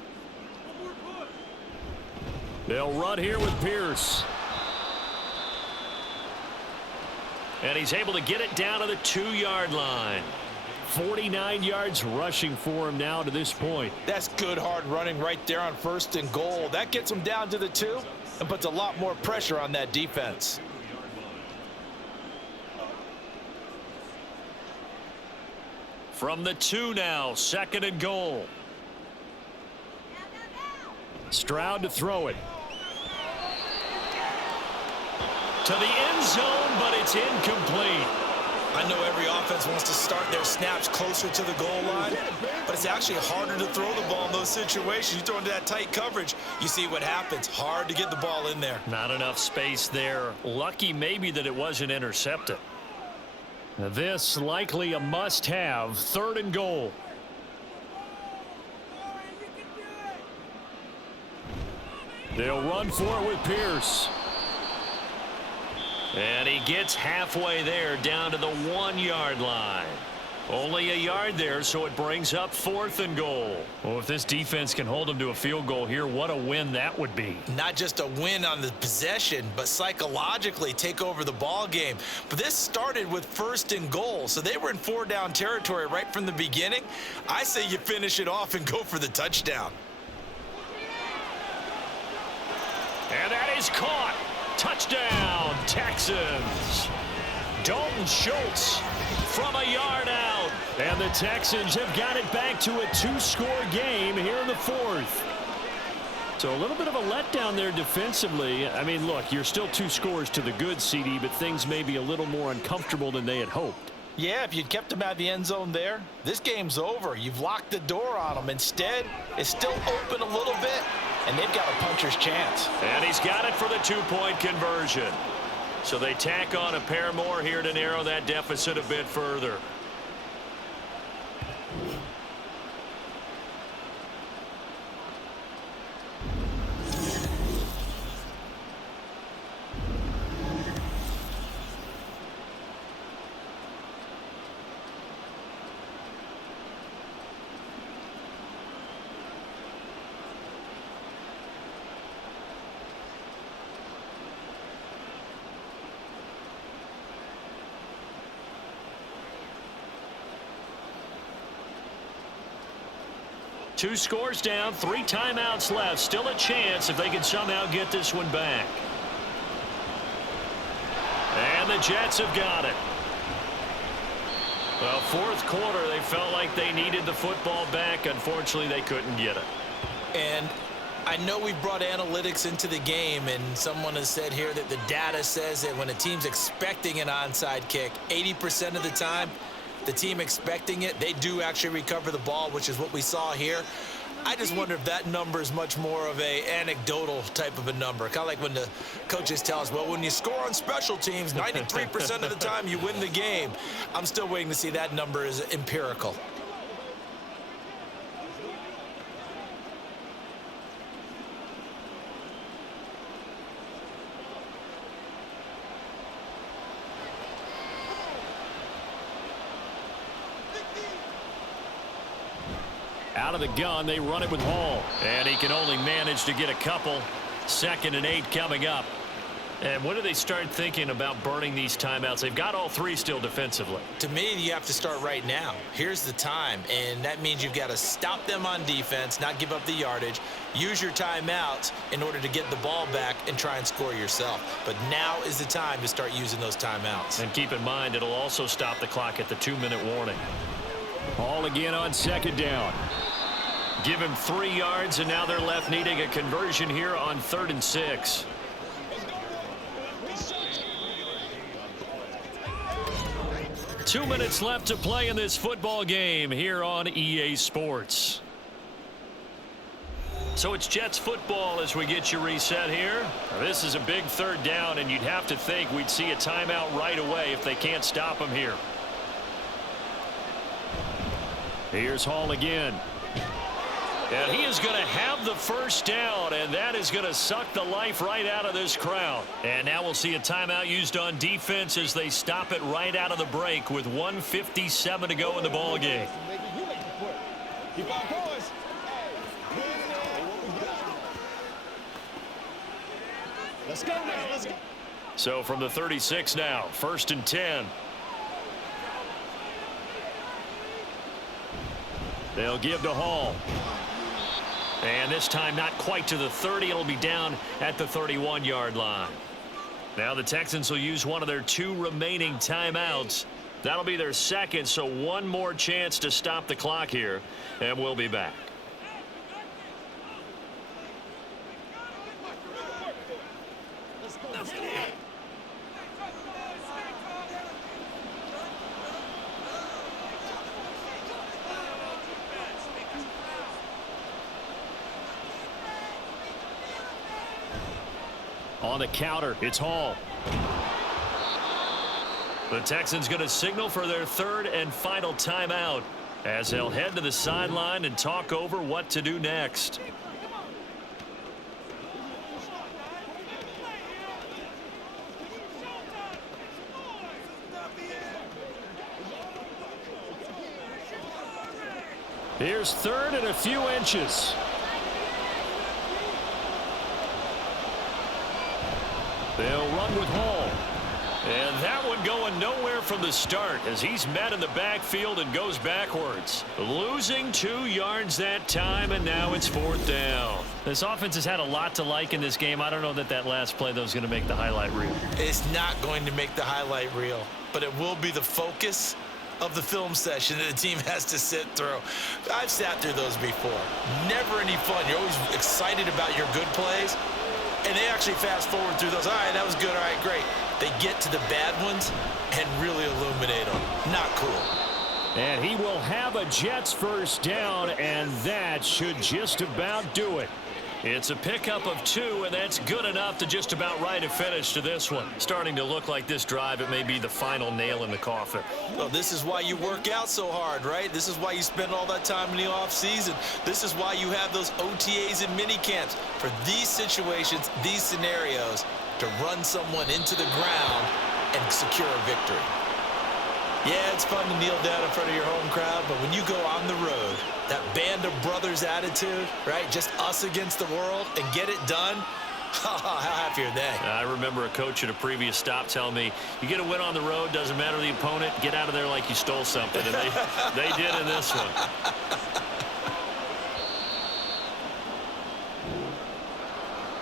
They'll run here with Pierce. And he's able to get it down to the 2-yard line. 49 yards rushing for him now to this point. That's good hard running right there on 1st and goal. That gets him down to the 2 and puts a lot more pressure on that defense. From the 2 now, 2nd and goal. Stroud to throw it. To the end zone, but it's incomplete. I know every offense wants to start their snaps closer to the goal line, but it's actually harder to throw the ball in those situations. You throw into that tight coverage, you see what happens. Hard to get the ball in there. Not enough space there. Lucky maybe that it wasn't intercepted. Now this likely a must-have, 3rd and goal. They'll run for it with Pierce. And he gets halfway there down to the 1-yard line. Only a yard there, so it brings up 4th and goal. Well, if this defense can hold them to a field goal here, what a win that would be. Not just a win on the possession, but psychologically take over the ball game. But this started with 1st and goal, so they were in 4-down territory right from the beginning. I say you finish it off and go for the touchdown. And that is caught. Touchdown, Texans. Dalton Schultz from a yard out. And the Texans have got it back to a 2-score game here in the 4th. So a little bit of a letdown there defensively. I mean, look, you're still 2 scores to the good, CD, but things may be a little more uncomfortable than they had hoped. Yeah, if you'd kept them out of the end zone there, this game's over. You've locked the door on them. Instead, it's still open a little bit, and they've got a puncher's chance. And he's got it for the 2-point conversion. So they tack on a pair more here to narrow that deficit a bit further. Two scores down, 3 timeouts left. Still a chance if they can somehow get this one back. And the Jets have got it. Well, 4th quarter, they felt like they needed the football back. Unfortunately, they couldn't get it. And I know we brought analytics into the game, and someone has said here that the data says that when a team's expecting an onside kick, 80% of the time, the team expecting it, they do actually recover the ball, which is what we saw here. I just wonder if that number is much more of a anecdotal type of a number. Kind of like when the coaches tell us, well, when you score on special teams, 93% of the time you win the game. I'm still waiting to see that number is empirical. Out of the gun, they run it with Hall. And he can only manage to get a couple. 2nd and 8 coming up. And when do they start thinking about burning these timeouts? They've got all 3 still defensively. To me, you have to start right now. Here's the time, and that means you've got to stop them on defense, not give up the yardage, use your timeouts in order to get the ball back and try and score yourself. But now is the time to start using those timeouts. And keep in mind, it'll also stop the clock at the 2-minute warning. Hall again on 2nd down. Give him 3 yards, and now they're left needing a conversion here on 3rd and 6. Two minutes left to play in this football game here on EA Sports. So it's Jets football as we get you reset here. Now, this is a big 3rd down, and you'd have to think we'd see a timeout right away if they can't stop him here. Here's Hall again. And he is going to have the first down, and that is going to suck the life right out of this crowd. And now we'll see a timeout used on defense as they stop it right out of the break with 1:57 to go in the ballgame. Keep on going. Let's go now. Let's go. So from the 36 now, 1st and 10. They'll give to Hall. And this time not quite to the 30. It'll be down at the 31-yard line. Now the Texans will use one of their 2 remaining timeouts. That'll be their second, so one more chance to stop the clock here, and we'll be back. On the counter, it's Hall. The Texans going to signal for their 3rd and final timeout as they'll head to the sideline and talk over what to do next. Here's 3rd and a few inches. They'll run with Hall. And that one going nowhere from the start as he's met in the backfield and goes backwards. Losing 2 yards that time, and now it's 4th down. This offense has had a lot to like in this game. I don't know that last play, though, is going to make the highlight reel. It's not going to make the highlight reel, but it will be the focus of the film session that the team has to sit through. I've sat through those before. Never any fun. You're always excited about your good plays, and they actually fast forward through those. All right, that was good. All right, great. They get to the bad ones and really illuminate them. Not cool. And he will have a Jets first down, and that should just about do it. It's a pickup of 2, and that's good enough to just about write a finish to this one. Starting to look like this drive, it may be the final nail in the coffin. Well, this is why you work out so hard, right? This is why you spend all that time in the offseason. This is why you have those OTAs and mini camps. For these situations, these scenarios, to run someone into the ground and secure a victory. Yeah, it's fun to kneel down in front of your home crowd, but when you go on the road, that band of brothers attitude, right? Just us against the world and get it done. How happy are they? I remember a coach at a previous stop telling me, you get a win on the road, doesn't matter the opponent, get out of there like you stole something. And they did in this one.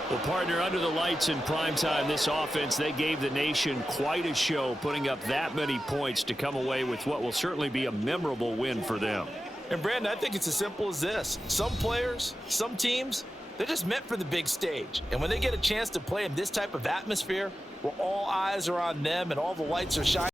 Well, partner, under the lights in primetime, this offense, they gave the nation quite a show, putting up that many points to come away with what will certainly be a memorable win for them. And, Brandon, I think it's as simple as this. Some players, some teams, they're just meant for the big stage. And when they get a chance to play in this type of atmosphere, where all eyes are on them and all the lights are shining,